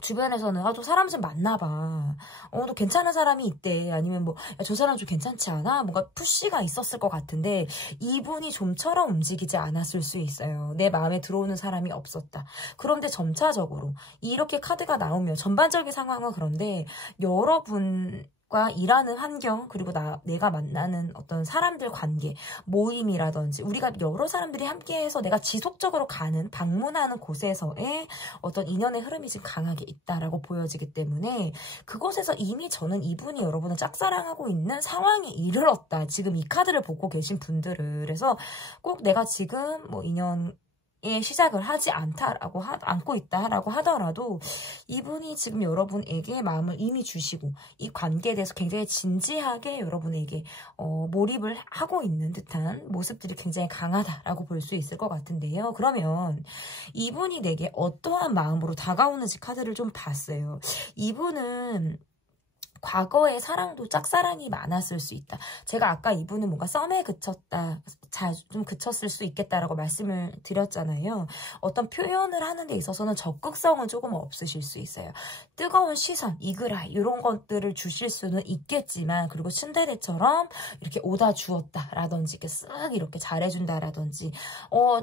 저 사람 좀 만나봐. 너 괜찮은 사람이 있대. 아니면 뭐 저 사람 좀 괜찮지 않아? 뭔가 푸시가 있었을 것 같은데 이분이 좀처럼 움직이지 않았을 수 있어요. 내 마음에 들어오는 사람이 없었다. 그런데 점차적으로 이렇게 카드가 나오면 전반적인 상황은 그런데 여러분과 일하는 환경, 그리고 내가 만나는 어떤 사람들 관계, 모임이라든지 우리가 여러 사람들이 함께해서 내가 지속적으로 방문하는 곳에서의 어떤 인연의 흐름이 지금 강하게 있다라고 보여지기 때문에 그곳에서 이미 저는 이분이 여러분을 짝사랑하고 있는 상황에 이르렀다. 지금 이 카드를 보고 계신 분들을. 그래서 꼭 내가 지금 뭐 인연 시작을 하지 않고 있다라고 하더라도 이분이 지금 여러분에게 마음을 이미 주시고 이 관계에 대해서 굉장히 진지하게 여러분에게 몰입을 하고 있는 듯한 모습들이 굉장히 강하다라고 볼 수 있을 것 같은데요. 그러면 이분이 내게 어떠한 마음으로 다가오는지 카드를 좀 봤어요. 이분은 과거의 사랑도 짝사랑이 많았을 수 있다. 제가 아까 이분은 뭔가 썸에 좀 그쳤을 수 있겠다라고 말씀을 드렸잖아요. 어떤 표현을 하는 데 있어서는 적극성은 조금 없으실 수 있어요. 뜨거운 시선, 이글아이 이런 것들을 주실 수는 있겠지만, 그리고 신데레처럼 이렇게 오다 주었다라든지 이렇게 쓱 이렇게 잘해준다라든지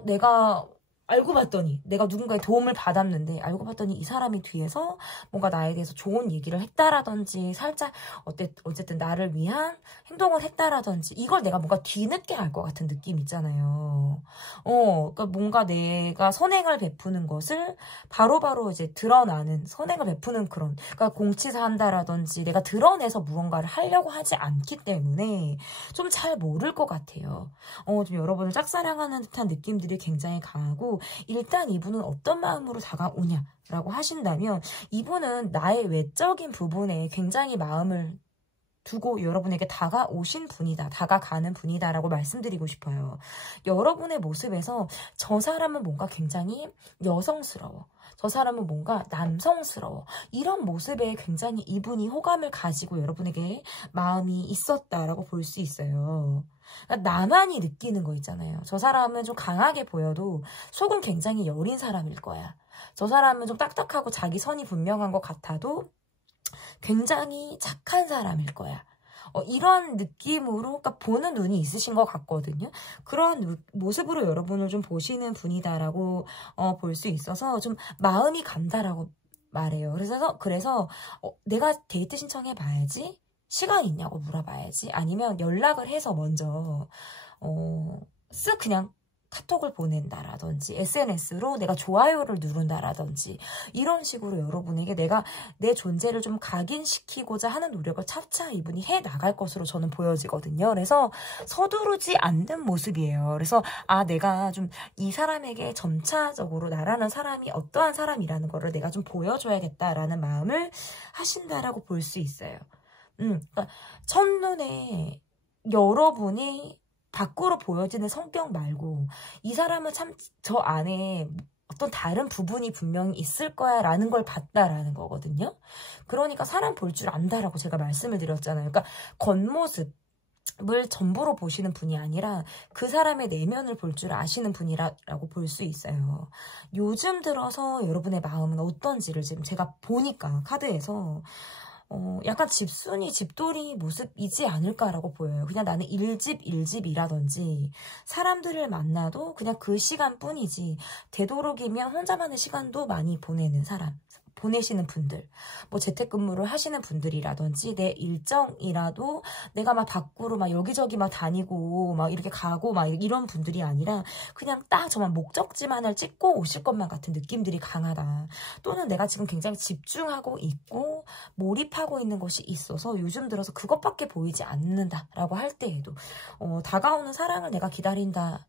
내가 알고 봤더니 내가 누군가의 도움을 받았는데 알고 봤더니 이 사람이 뒤에서 뭔가 나에 대해서 좋은 얘기를 했다라든지 살짝 어쨌든 나를 위한 행동을 했다라든지 이걸 내가 뭔가 뒤늦게 알 것 같은 느낌 있잖아요. 그러니까 뭔가 내가 선행을 베푸는 것을 바로바로 이제 드러나는 선행을 베푸는 그런, 그러니까 공치사한다라든지 내가 드러내서 무언가를 하려고 하지 않기 때문에 좀 잘 모를 것 같아요. 좀 여러분을 짝사랑하는 듯한 느낌들이 굉장히 강하고, 일단 이분은 어떤 마음으로 다가오냐라고 하신다면 이분은 나의 외적인 부분에 굉장히 마음을 두고 여러분에게 다가오신 분이다, 다가가는 분이다라고 말씀드리고 싶어요. 여러분의 모습에서 저 사람은 뭔가 굉장히 여성스러워, 저 사람은 뭔가 남성스러워, 이런 모습에 굉장히 이분이 호감을 가지고 여러분에게 마음이 있었다라고 볼 수 있어요. 그러니까 나만이 느끼는 거 있잖아요. 저 사람은 좀 강하게 보여도 속은 굉장히 여린 사람일 거야. 저 사람은 좀 딱딱하고 자기 선이 분명한 것 같아도 굉장히 착한 사람일 거야. 이런 느낌으로, 그러니까 보는 눈이 있으신 것 같거든요. 그런 모습으로 여러분을 좀 보시는 분이다라고 볼 수 있어서 좀 마음이 간다라고 말해요. 그래서 내가 데이트 신청해 봐야지, 시간 있냐고 물어봐야지, 아니면 연락을 해서 먼저 쓱 그냥 카톡을 보낸다라든지 SNS로 내가 좋아요를 누른다라든지 이런 식으로 여러분에게 내가 내 존재를 좀 각인시키고자 하는 노력을 차차 이분이 해나갈 것으로 저는 보여지거든요. 그래서 서두르지 않는 모습이에요. 그래서 내가 좀 이 사람에게 점차적으로 나라는 사람이 어떠한 사람이라는 거를 내가 좀 보여줘야겠다라는 마음을 하신다라고 볼 수 있어요. 그러니까 첫눈에 여러분이 밖으로 보여지는 성격 말고 이 사람은 참 저 안에 어떤 다른 부분이 분명히 있을 거야 라는 걸 봤다라는 거거든요. 그러니까 사람 볼 줄 안다라고 제가 말씀을 드렸잖아요. 그러니까 겉모습, 물 전부로 보시는 분이 아니라 그 사람의 내면을 볼 줄 아시는 분이라고 볼 수 있어요. 요즘 들어서 여러분의 마음은 어떤지를 지금 제가 보니까 카드에서 약간 집순이, 집돌이 모습이지 않을까라고 보여요. 그냥 나는 일집이라든지 사람들을 만나도 그냥 그 시간뿐이지 되도록이면 혼자만의 시간도 많이 보내시는 분들, 뭐 재택근무를 하시는 분들이라든지 내 일정이라도 내가 막 밖으로 막 여기저기 막 다니고 막 이렇게 가고 막 이런 분들이 아니라 그냥 딱 저만 목적지만을 찍고 오실 것만 같은 느낌들이 강하다. 또는 내가 지금 굉장히 집중하고 있고 몰입하고 있는 것이 있어서 요즘 들어서 그것밖에 보이지 않는다라고 할 때에도 다가오는 사랑을 내가 기다린다.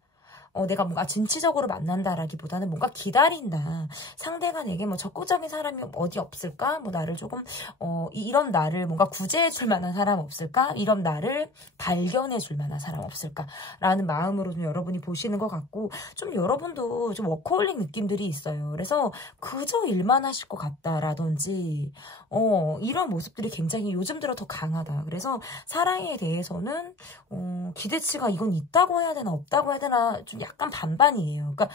내가 뭔가 진취적으로 만난다라기보다는 뭔가 기다린다. 상대가 내게 뭐 적극적인 사람이 어디 없을까? 뭐 나를 조금 이런 나를 뭔가 구제해 줄 만한 사람 없을까? 이런 나를 발견해 줄 만한 사람 없을까? 라는 마음으로 좀 여러분이 보시는 것 같고 좀 여러분도 좀 워커홀릭 느낌들이 있어요. 그래서 그저 일만 하실 것 같다라든지 이런 모습들이 굉장히 요즘 들어 더 강하다. 그래서 사랑에 대해서는 기대치가 이건 있다고 해야 되나 없다고 해야 되나 좀 약간 반반이에요. 그러니까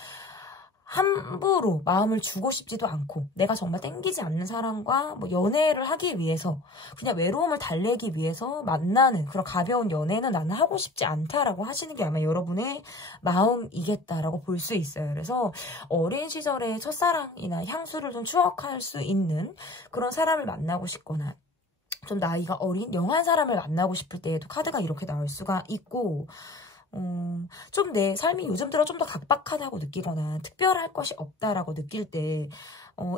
함부로 마음을 주고 싶지도 않고 내가 정말 땡기지 않는 사람과 뭐 연애를 하기 위해서 그냥 외로움을 달래기 위해서 만나는 그런 가벼운 연애는 나는 하고 싶지 않다라고 하시는 게 아마 여러분의 마음이겠다라고 볼 수 있어요. 그래서 어린 시절의 첫사랑이나 향수를 좀 추억할 수 있는 그런 사람을 만나고 싶거나 좀 나이가 어린 영한 사람을 만나고 싶을 때에도 카드가 이렇게 나올 수가 있고 좀 내 삶이 요즘 들어 좀 더 각박하다고 느끼거나 특별할 것이 없다라고 느낄 때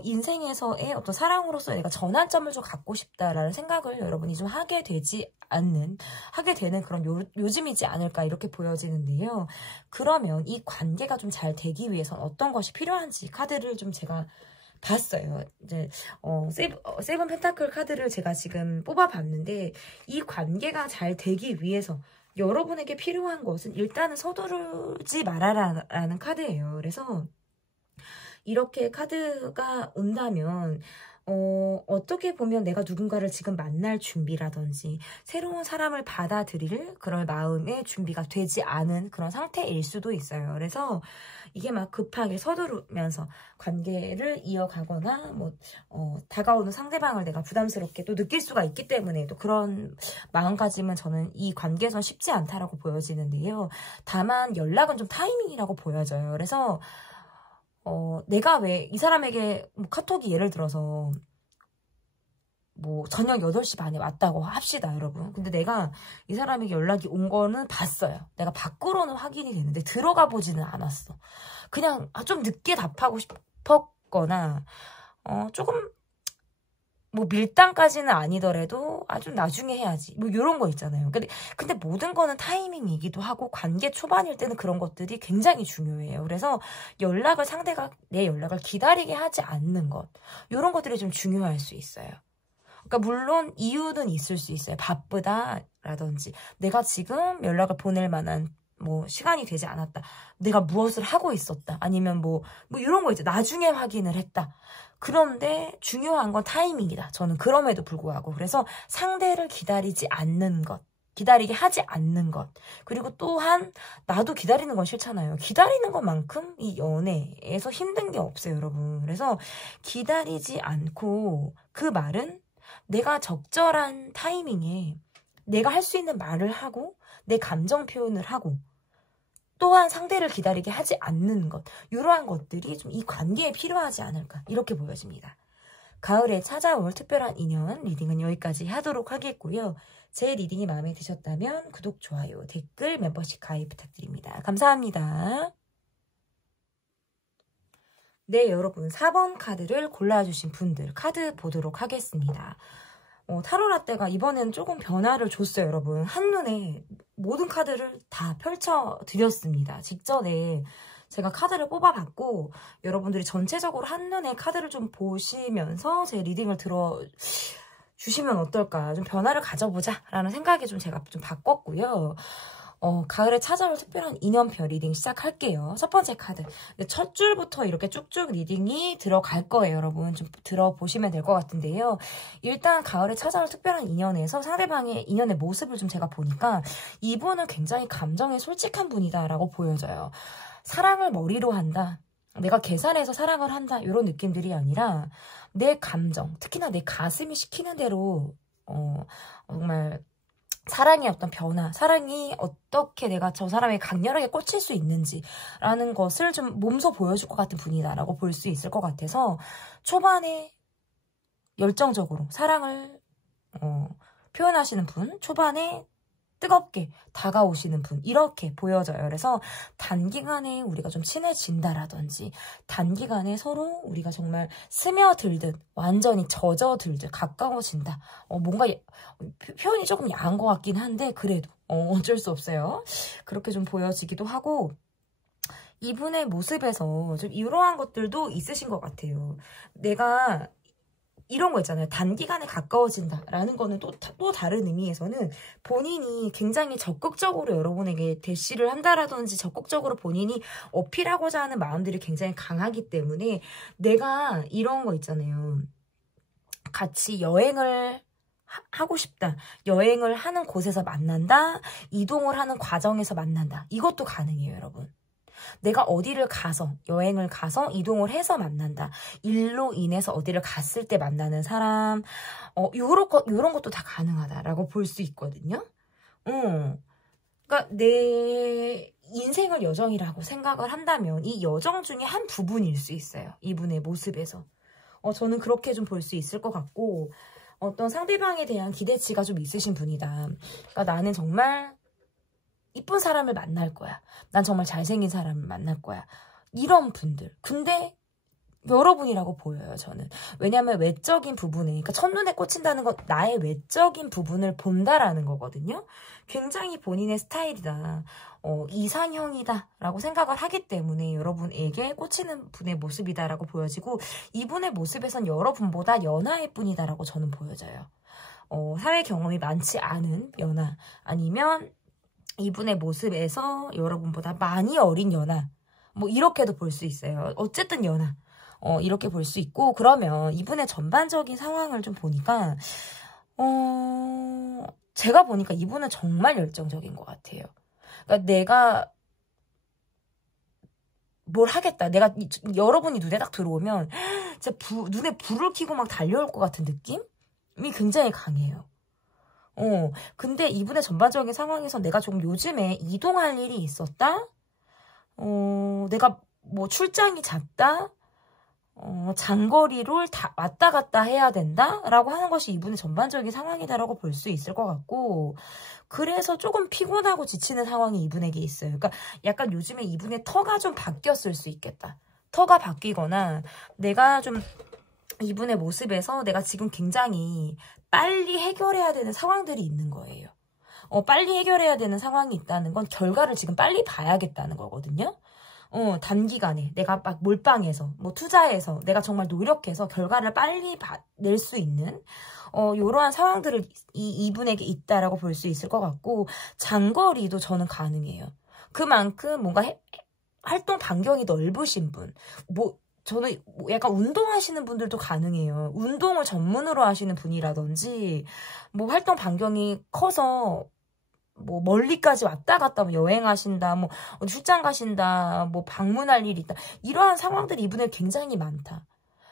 인생에서의 어떤 사랑으로서 내가 전환점을 좀 갖고 싶다라는 생각을 여러분이 좀 하게 되는 그런 요즘이지 않을까 이렇게 보여지는데요. 그러면 이 관계가 좀 잘 되기 위해선 어떤 것이 필요한지 카드를 좀 제가 봤어요. 이제 세븐 펜타클 카드를 제가 지금 뽑아봤는데 이 관계가 잘 되기 위해서 여러분에게 필요한 것은 일단은 서두르지 말아라라는 카드예요. 그래서 이렇게 카드가 온다면 어떻게 보면 내가 누군가를 지금 만날 준비라든지 새로운 사람을 받아들일 그런 마음의 준비가 되지 않은 그런 상태일 수도 있어요. 그래서 이게 막 급하게 서두르면서 관계를 이어가거나 뭐 다가오는 상대방을 내가 부담스럽게 또 느낄 수가 있기 때문에 또 그런 마음가짐은 저는 이 관계에선 쉽지 않다라고 보여지는데요. 다만 연락은 좀 타이밍이라고 보여져요. 그래서 내가 왜 이 사람에게 뭐 카톡이 예를 들어서 뭐 저녁 8시 반에 왔다고 합시다, 여러분. 근데 내가 이 사람에게 연락이 온 거는 봤어요. 내가 밖으로는 확인이 되는데 들어가 보지는 않았어. 그냥 좀 늦게 답하고 싶었거나 조금 뭐 밀당까지는 아니더라도 좀 나중에 해야지. 뭐 이런 거 있잖아요. 근데 모든 거는 타이밍이기도 하고 관계 초반일 때는 그런 것들이 굉장히 중요해요. 그래서 상대가 내 연락을 기다리게 하지 않는 것. 이런 것들이 좀 중요할 수 있어요. 그러니까 물론 이유는 있을 수 있어요. 바쁘다라든지 내가 지금 연락을 보낼 만한 뭐 시간이 되지 않았다. 내가 무엇을 하고 있었다. 아니면 뭐 이런 거 있죠. 나중에 확인을 했다. 그런데 중요한 건 타이밍이다. 저는 그럼에도 불구하고. 그래서 상대를 기다리지 않는 것. 기다리게 하지 않는 것. 그리고 또한 나도 기다리는 건 싫잖아요. 기다리는 것만큼 이 연애에서 힘든 게 없어요, 여러분. 그래서 기다리지 않고 그 말은 내가 적절한 타이밍에 내가 할 수 있는 말을 하고 내 감정 표현을 하고 또한 상대를 기다리게 하지 않는 것. 이러한 것들이 좀 이 관계에 필요하지 않을까 이렇게 보여집니다. 가을에 찾아올 특별한 인연 리딩은 여기까지 하도록 하겠고요. 제 리딩이 마음에 드셨다면 구독, 좋아요, 댓글, 멤버십 가입 부탁드립니다. 감사합니다. 네, 여러분 4번 카드를 골라주신 분들 카드 보도록 하겠습니다. 타로라떼가 이번엔 조금 변화를 줬어요, 여러분. 한눈에 모든 카드를 다 펼쳐드렸습니다. 직전에 제가 카드를 뽑아봤고 여러분들이 전체적으로 한눈에 카드를 좀 보시면서 제 리딩을 들어주시면 어떨까. 좀 변화를 가져보자 라는 생각이 좀 제가 좀 바꿨고요. 가을에 찾아올 특별한 인연표 리딩 시작할게요. 첫 번째 카드. 첫 줄부터 이렇게 쭉쭉 리딩이 들어갈 거예요, 여러분. 좀 들어보시면 될 것 같은데요. 일단 가을에 찾아올 특별한 인연에서 상대방의 인연의 모습을 좀 제가 보니까 이분은 굉장히 감정에 솔직한 분이다라고 보여져요. 사랑을 머리로 한다. 내가 계산해서 사랑을 한다. 이런 느낌들이 아니라 내 감정, 특히나 내 가슴이 시키는 대로 정말 사랑의 어떤 변화, 사랑이 어떻게 내가 저 사람에 강렬하게 꽂힐 수 있는지라는 것을 좀 몸소 보여줄 것 같은 분이다라고 볼 수 있을 것 같아서 초반에 열정적으로 사랑을 표현하시는 분, 초반에 뜨겁게 다가오시는 분 이렇게 보여져요. 그래서 단기간에 우리가 좀 친해진다라든지 단기간에 서로 우리가 정말 스며들듯 완전히 젖어들듯 가까워진다. 뭔가 표현이 조금 야한 것 같긴 한데 그래도 어쩔 수 없어요. 그렇게 좀 보여지기도 하고 이분의 모습에서 좀 이러한 것들도 있으신 것 같아요. 내가 이런 거 있잖아요. 단기간에 가까워진다라는 거는 또 다른 의미에서는 본인이 굉장히 적극적으로 여러분에게 대시를 한다라든지 적극적으로 본인이 어필하고자 하는 마음들이 굉장히 강하기 때문에 내가 이런 거 있잖아요. 같이 여행을 하고 싶다. 여행을 하는 곳에서 만난다. 이동을 하는 과정에서 만난다. 이것도 가능해요, 여러분. 내가 어디를 가서 여행을 가서 이동을 해서 만난다. 일로 인해서 어디를 갔을 때 만나는 사람 요런 것도 다 가능하다라고 볼 수 있거든요. 그러니까 내 인생을 여정이라고 생각을 한다면 이 여정 중에 한 부분일 수 있어요. 이분의 모습에서. 저는 그렇게 좀 볼 수 있을 것 같고 어떤 상대방에 대한 기대치가 좀 있으신 분이다. 그러니까 나는 정말 이쁜 사람을 만날 거야. 난 정말 잘생긴 사람을 만날 거야. 이런 분들. 근데 여러분이라고 보여요, 저는. 왜냐하면 외적인 부분에, 그러니까 첫눈에 꽂힌다는 건 나의 외적인 부분을 본다라는 거거든요. 굉장히 본인의 스타일이다. 이상형이다 라고 생각을 하기 때문에 여러분에게 꽂히는 분의 모습이다라고 보여지고 이분의 모습에선 여러분보다 연하일 뿐이다 라고 저는 보여져요. 사회 경험이 많지 않은 연하 아니면 이분의 모습에서 여러분보다 많이 어린 연하 뭐 이렇게도 볼 수 있어요. 어쨌든 연하 이렇게 볼 수 있고 그러면 이분의 전반적인 상황을 좀 보니까 제가 보니까 이분은 정말 열정적인 것 같아요. 그러니까 내가 뭘 하겠다. 내가 여러분이 눈에 딱 들어오면 진짜 눈에 불을 켜고 막 달려올 것 같은 느낌이 굉장히 강해요. 근데 이분의 전반적인 상황에서 내가 좀 요즘에 이동할 일이 있었다? 내가 뭐 출장이 잦다? 장거리를 다 왔다 갔다 해야 된다? 라고 하는 것이 이분의 전반적인 상황이다라고 볼 수 있을 것 같고, 그래서 조금 피곤하고 지치는 상황이 이분에게 있어요. 그러니까 약간 요즘에 이분의 터가 좀 바뀌었을 수 있겠다. 터가 바뀌거나, 내가 좀 이분의 모습에서 내가 지금 굉장히 빨리 해결해야 되는 상황들이 있는 거예요. 빨리 해결해야 되는 상황이 있다는 건 결과를 지금 빨리 봐야겠다는 거거든요. 단기간에 내가 막 몰빵해서 뭐 투자해서 내가 정말 노력해서 결과를 빨리 낼 수 있는 이러한 상황들을 이분에게 있다라고 볼 수 있을 것 같고 장거리도 저는 가능해요. 그만큼 뭔가 활동 반경이 넓으신 분, 저는 약간 운동하시는 분들도 가능해요. 운동을 전문으로 하시는 분이라든지 뭐 활동 반경이 커서 뭐 멀리까지 왔다 갔다 뭐 여행하신다, 뭐 출장 가신다, 뭐 방문할 일이 있다. 이러한 상황들이 이분에 굉장히 많다.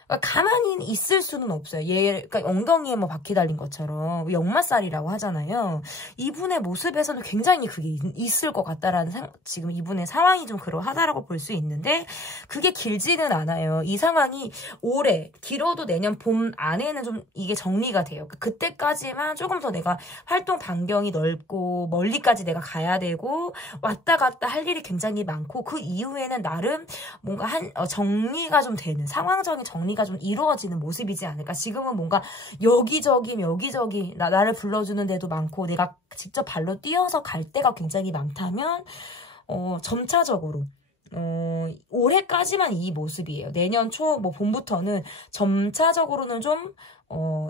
그러니까 가만히 있을 수는 없어요. 그러니까 엉덩이에 뭐 바퀴 달린 것처럼 역마살이라고 하잖아요. 이분의 모습에서는 굉장히 그게 있을 것 같다라는 지금 이분의 상황이 좀 그러하다라고 볼 수 있는데 그게 길지는 않아요. 이 상황이 올해 길어도 내년 봄 안에는 좀 이게 정리가 돼요. 그때까지만 조금 더 내가 활동 반경이 넓고 멀리까지 내가 가야 되고 왔다 갔다 할 일이 굉장히 많고 그 이후에는 나름 뭔가 정리가 좀 되는 상황적인 정리가 좀 이루어지는 모습이지 않을까. 지금은 뭔가 여기저기 나를 불러주는 데도 많고 내가 직접 발로 뛰어서 갈 때가 굉장히 많다면 점차적으로 올해까지만 이 모습이에요. 내년 초 뭐 봄부터는 점차적으로는 좀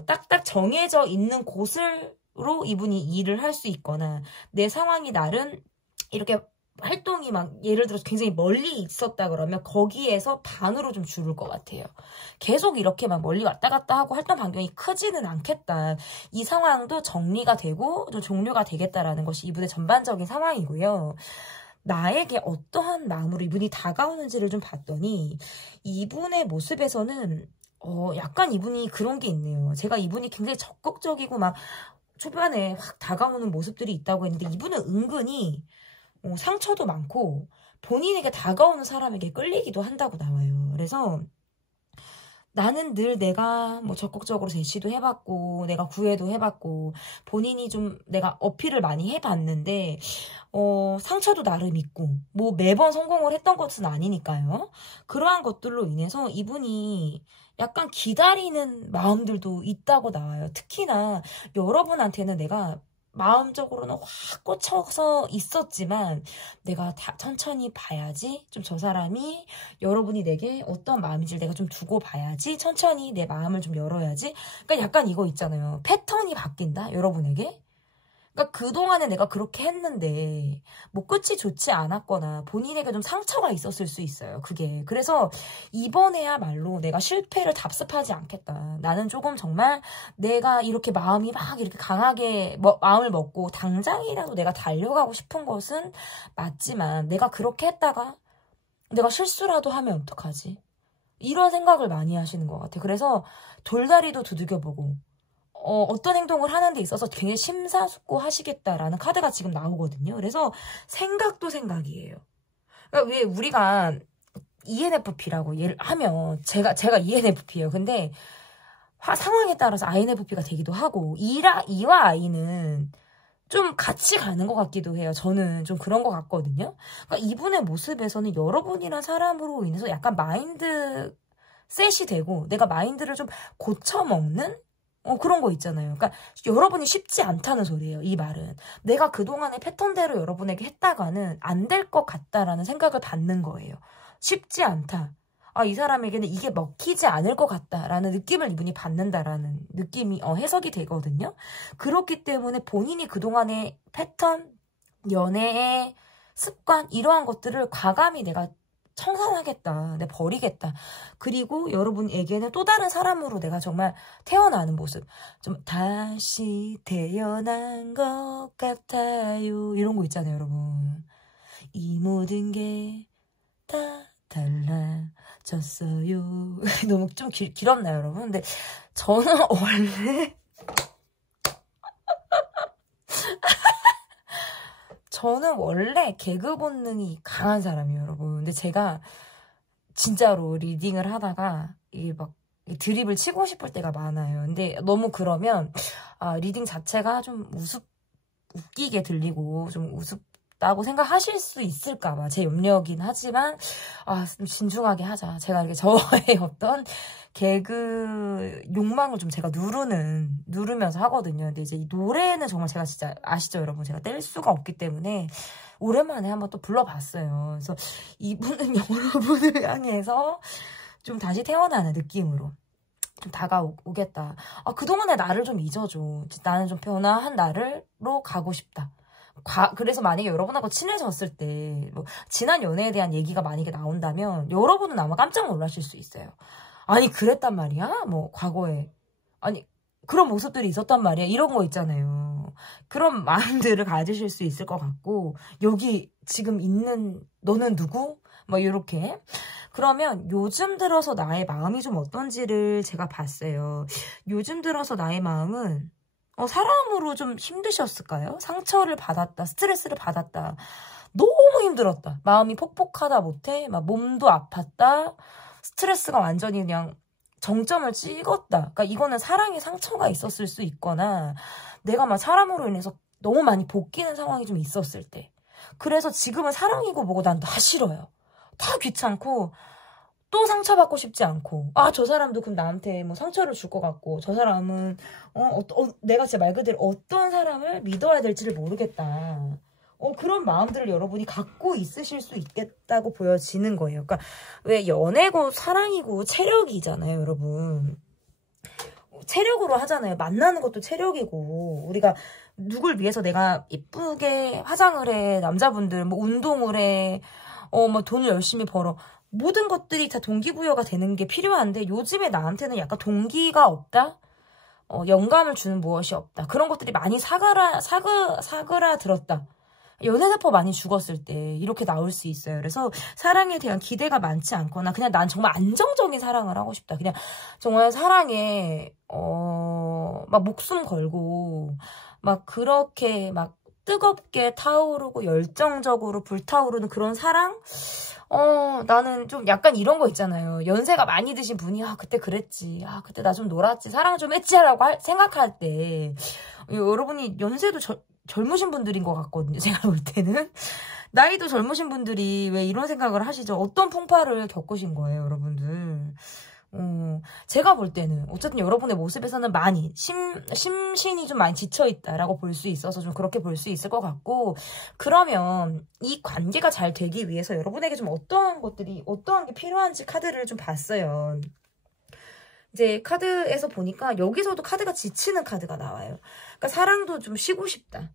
딱딱 정해져 있는 곳으로 이분이 일을 할 수 있거나 내 상황이 나름 이렇게 활동이 막 예를 들어서 굉장히 멀리 있었다 그러면 거기에서 반으로 좀 줄을 것 같아요. 계속 이렇게 막 멀리 왔다 갔다 하고 활동 반경이 크지는 않겠다. 이 상황도 정리가 되고 좀 종료가 되겠다라는 것이 이분의 전반적인 상황이고요. 나에게 어떠한 마음으로 이분이 다가오는지를 좀 봤더니 이분의 모습에서는 약간 이분이 그런 게 있네요. 제가 이분이 굉장히 적극적이고 막 초반에 확 다가오는 모습들이 있다고 했는데 이분은 은근히 상처도 많고 본인에게 다가오는 사람에게 끌리기도 한다고 나와요. 그래서 나는 늘 내가 뭐 적극적으로 제시도 해봤고 내가 구애도 해봤고 본인이 좀 내가 어필을 많이 해봤는데 상처도 나름 있고 뭐 매번 성공을 했던 것은 아니니까요. 그러한 것들로 인해서 이분이 약간 기다리는 마음들도 있다고 나와요. 특히나 여러분한테는 내가 마음적으로는 확 꽂혀서 있었지만 내가 다 천천히 봐야지. 좀 저 사람이 여러분이 내게 어떤 마음인지 내가 좀 두고 봐야지. 천천히 내 마음을 좀 열어야지. 그러니까 약간 이거 있잖아요. 패턴이 바뀐다. 여러분에게. 그러니까 그동안에 내가 그렇게 했는데 뭐 끝이 좋지 않았거나 본인에게 좀 상처가 있었을 수 있어요. 그게. 그래서 이번에야말로 내가 실패를 답습하지 않겠다. 나는 조금 정말 내가 이렇게 마음이 막 이렇게 강하게 마음을 먹고 당장이라도 내가 달려가고 싶은 것은 맞지만 내가 그렇게 했다가 내가 실수라도 하면 어떡하지? 이런 생각을 많이 하시는 것 같아요. 그래서 돌다리도 두들겨보고 어떤 행동을 하는 데 있어서 굉장히 심사숙고하시겠다라는 카드가 지금 나오거든요. 그래서 생각도 생각이에요. 그러니까 왜 우리가 ENFP라고 하면 제가 ENFP예요. 근데 상황에 따라서 INFP가 되기도 하고 E와 I는 좀 같이 가는 것 같기도 해요. 저는 좀 그런 것 같거든요. 그러니까 이분의 모습에서는 여러분이란 사람으로 인해서 약간 마인드 셋이 되고 내가 마인드를 좀 고쳐먹는 그런 거 있잖아요. 그러니까 여러분이 쉽지 않다는 소리예요. 이 말은. 내가 그동안의 패턴대로 여러분에게 했다가는 안 될 것 같다라는 생각을 받는 거예요. 쉽지 않다. 이 사람에게는 이게 먹히지 않을 것 같다라는 느낌을 이분이 받는다라는 느낌이 해석이 되거든요. 그렇기 때문에 본인이 그동안의 패턴, 연애의 습관 이러한 것들을 과감히 내가 청산하겠다. 내가 버리겠다. 그리고 여러분에게는 또 다른 사람으로 내가 정말 태어나는 모습. 좀 다시 태어난 것 같아요. 이런 거 있잖아요, 여러분. 이 모든 게 다 달라졌어요. 너무 좀 길었나요, 여러분? 근데 저는 원래 저는 원래 개그 본능이 강한 사람이에요, 여러분. 근데 제가 진짜로 리딩을 하다가 이게 막 드립을 치고 싶을 때가 많아요. 근데 너무 그러면 리딩 자체가 좀 웃기게 들리고 좀 우습다고 생각하실 수 있을까봐 제 염려긴 하지만 좀 진중하게 하자. 제가 이렇게 저의 어떤 개그 욕망을 좀 제가 누르면서 하거든요. 근데 이제 이 노래는 정말 제가 진짜 아시죠, 여러분? 제가 뗄 수가 없기 때문에 오랜만에 한번 또 불러봤어요. 그래서 이분은 여러분을 향해서 좀 다시 태어나는 느낌으로 좀 다가오겠다. 그동안의 나를 좀 잊어줘. 나는 좀 변화한 나를로 가고 싶다. 그래서 만약에 여러분하고 친해졌을 때 뭐 지난 연애에 대한 얘기가 만약에 나온다면 여러분은 아마 깜짝 놀라실 수 있어요. 아니 그랬단 말이야? 뭐 과거에 아니 그런 모습들이 있었단 말이야? 이런 거 있잖아요. 그런 마음들을 가지실 수 있을 것 같고 여기 지금 있는 너는 누구? 뭐 이렇게 그러면 요즘 들어서 나의 마음이 좀 어떤지를 제가 봤어요. 요즘 들어서 나의 마음은 사람으로 좀 힘드셨을까요? 상처를 받았다, 스트레스를 받았다, 너무 힘들었다, 마음이 폭폭하다 못해 막 몸도 아팠다, 스트레스가 완전히 그냥 정점을 찍었다. 그러니까 이거는 사랑에 상처가 있었을 수 있거나 내가 막 사람으로 인해서 너무 많이 볶이는 상황이 좀 있었을 때. 그래서 지금은 사랑이고 뭐고 난 다 싫어요. 다 귀찮고 또 상처받고 싶지 않고 저 사람도 그럼 나한테 뭐 상처를 줄 것 같고 저 사람은 내가 진짜 말 그대로 어떤 사람을 믿어야 될지를 모르겠다. 그런 마음들을 여러분이 갖고 있으실 수 있겠다고 보여지는 거예요. 그러니까 왜 연애고 사랑이고 체력이잖아요, 여러분. 체력으로 하잖아요. 만나는 것도 체력이고, 우리가 누굴 위해서 내가 이쁘게 화장을 해, 남자분들 뭐 운동을 해, 뭐 돈을 열심히 벌어. 모든 것들이 다 동기부여가 되는 게 필요한데, 요즘에 나한테는 약간 동기가 없다? 영감을 주는 무엇이 없다. 그런 것들이 많이 사그라들었다. 연애세포 많이 죽었을 때 이렇게 나올 수 있어요. 그래서 사랑에 대한 기대가 많지 않거나 그냥 난 정말 안정적인 사랑을 하고 싶다. 그냥 정말 사랑에 막 목숨 걸고 막 그렇게 막 뜨겁게 타오르고 열정적으로 불타오르는 그런 사랑? 나는 좀 약간 이런 거 있잖아요. 연세가 많이 드신 분이 그때 그랬지. 그때 나 좀 놀았지. 사랑 좀 했지 라고 생각할 때 여러분이 연세도 젊으신 분들인 것 같거든요. 제가 볼 때는. 나이도 젊으신 분들이 왜 이런 생각을 하시죠? 어떤 풍파를 겪으신 거예요, 여러분들. 제가 볼 때는 어쨌든 여러분의 모습에서는 많이 심신이 좀 많이 지쳐있다라고 볼 수 있어서 좀 그렇게 볼 수 있을 것 같고, 그러면 이 관계가 잘 되기 위해서 여러분에게 좀 어떠한 게 필요한지 카드를 좀 봤어요. 이제 카드에서 보니까 여기서도 카드가 지치는 카드가 나와요. 그러니까 사랑도 좀 쉬고 싶다.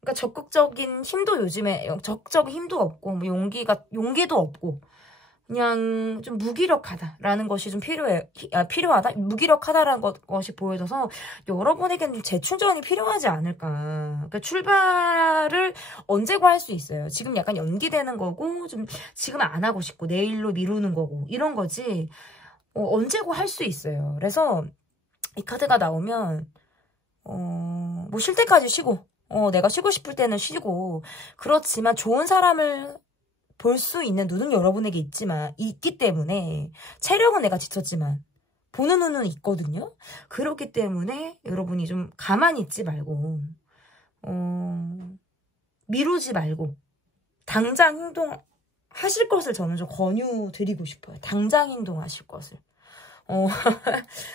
그러니까 적극적인 힘도 요즘에 적극적인 힘도 없고 뭐 용기도 없고 그냥 좀 무기력하다라는 것이 좀 필요하다? 무기력하다라는 것이 보여져서 여러분에게는 좀 재충전이 필요하지 않을까. 그러니까 출발을 언제고 할 수 있어요. 지금 약간 연기되는 거고 좀 지금 안 하고 싶고 내일로 미루는 거고 이런 거지. 언제고 할 수 있어요. 그래서 이 카드가 나오면 뭐 쉴 때까지 쉬고 내가 쉬고 싶을 때는 쉬고, 그렇지만 좋은 사람을 볼 수 있는 눈은 여러분에게 있기 때문에, 체력은 내가 지쳤지만 보는 눈은 있거든요. 그렇기 때문에 여러분이 좀 가만히 있지 말고 미루지 말고 당장 행동하실 것을 저는 좀 권유드리고 싶어요. 당장 행동하실 것을.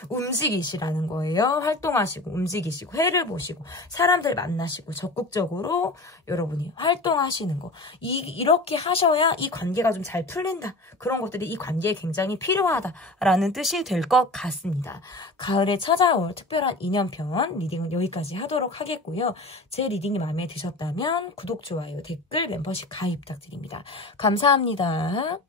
움직이시라는 거예요. 활동하시고 움직이시고 해를 보시고 사람들 만나시고 적극적으로 여러분이 활동하시는 거, 이렇게 하셔야 이 관계가 좀 잘 풀린다. 그런 것들이 이 관계에 굉장히 필요하다라는 뜻이 될 것 같습니다. 가을에 찾아올 특별한 인연편 리딩은 여기까지 하도록 하겠고요. 제 리딩이 마음에 드셨다면 구독, 좋아요, 댓글, 멤버십 가입 부탁드립니다. 감사합니다.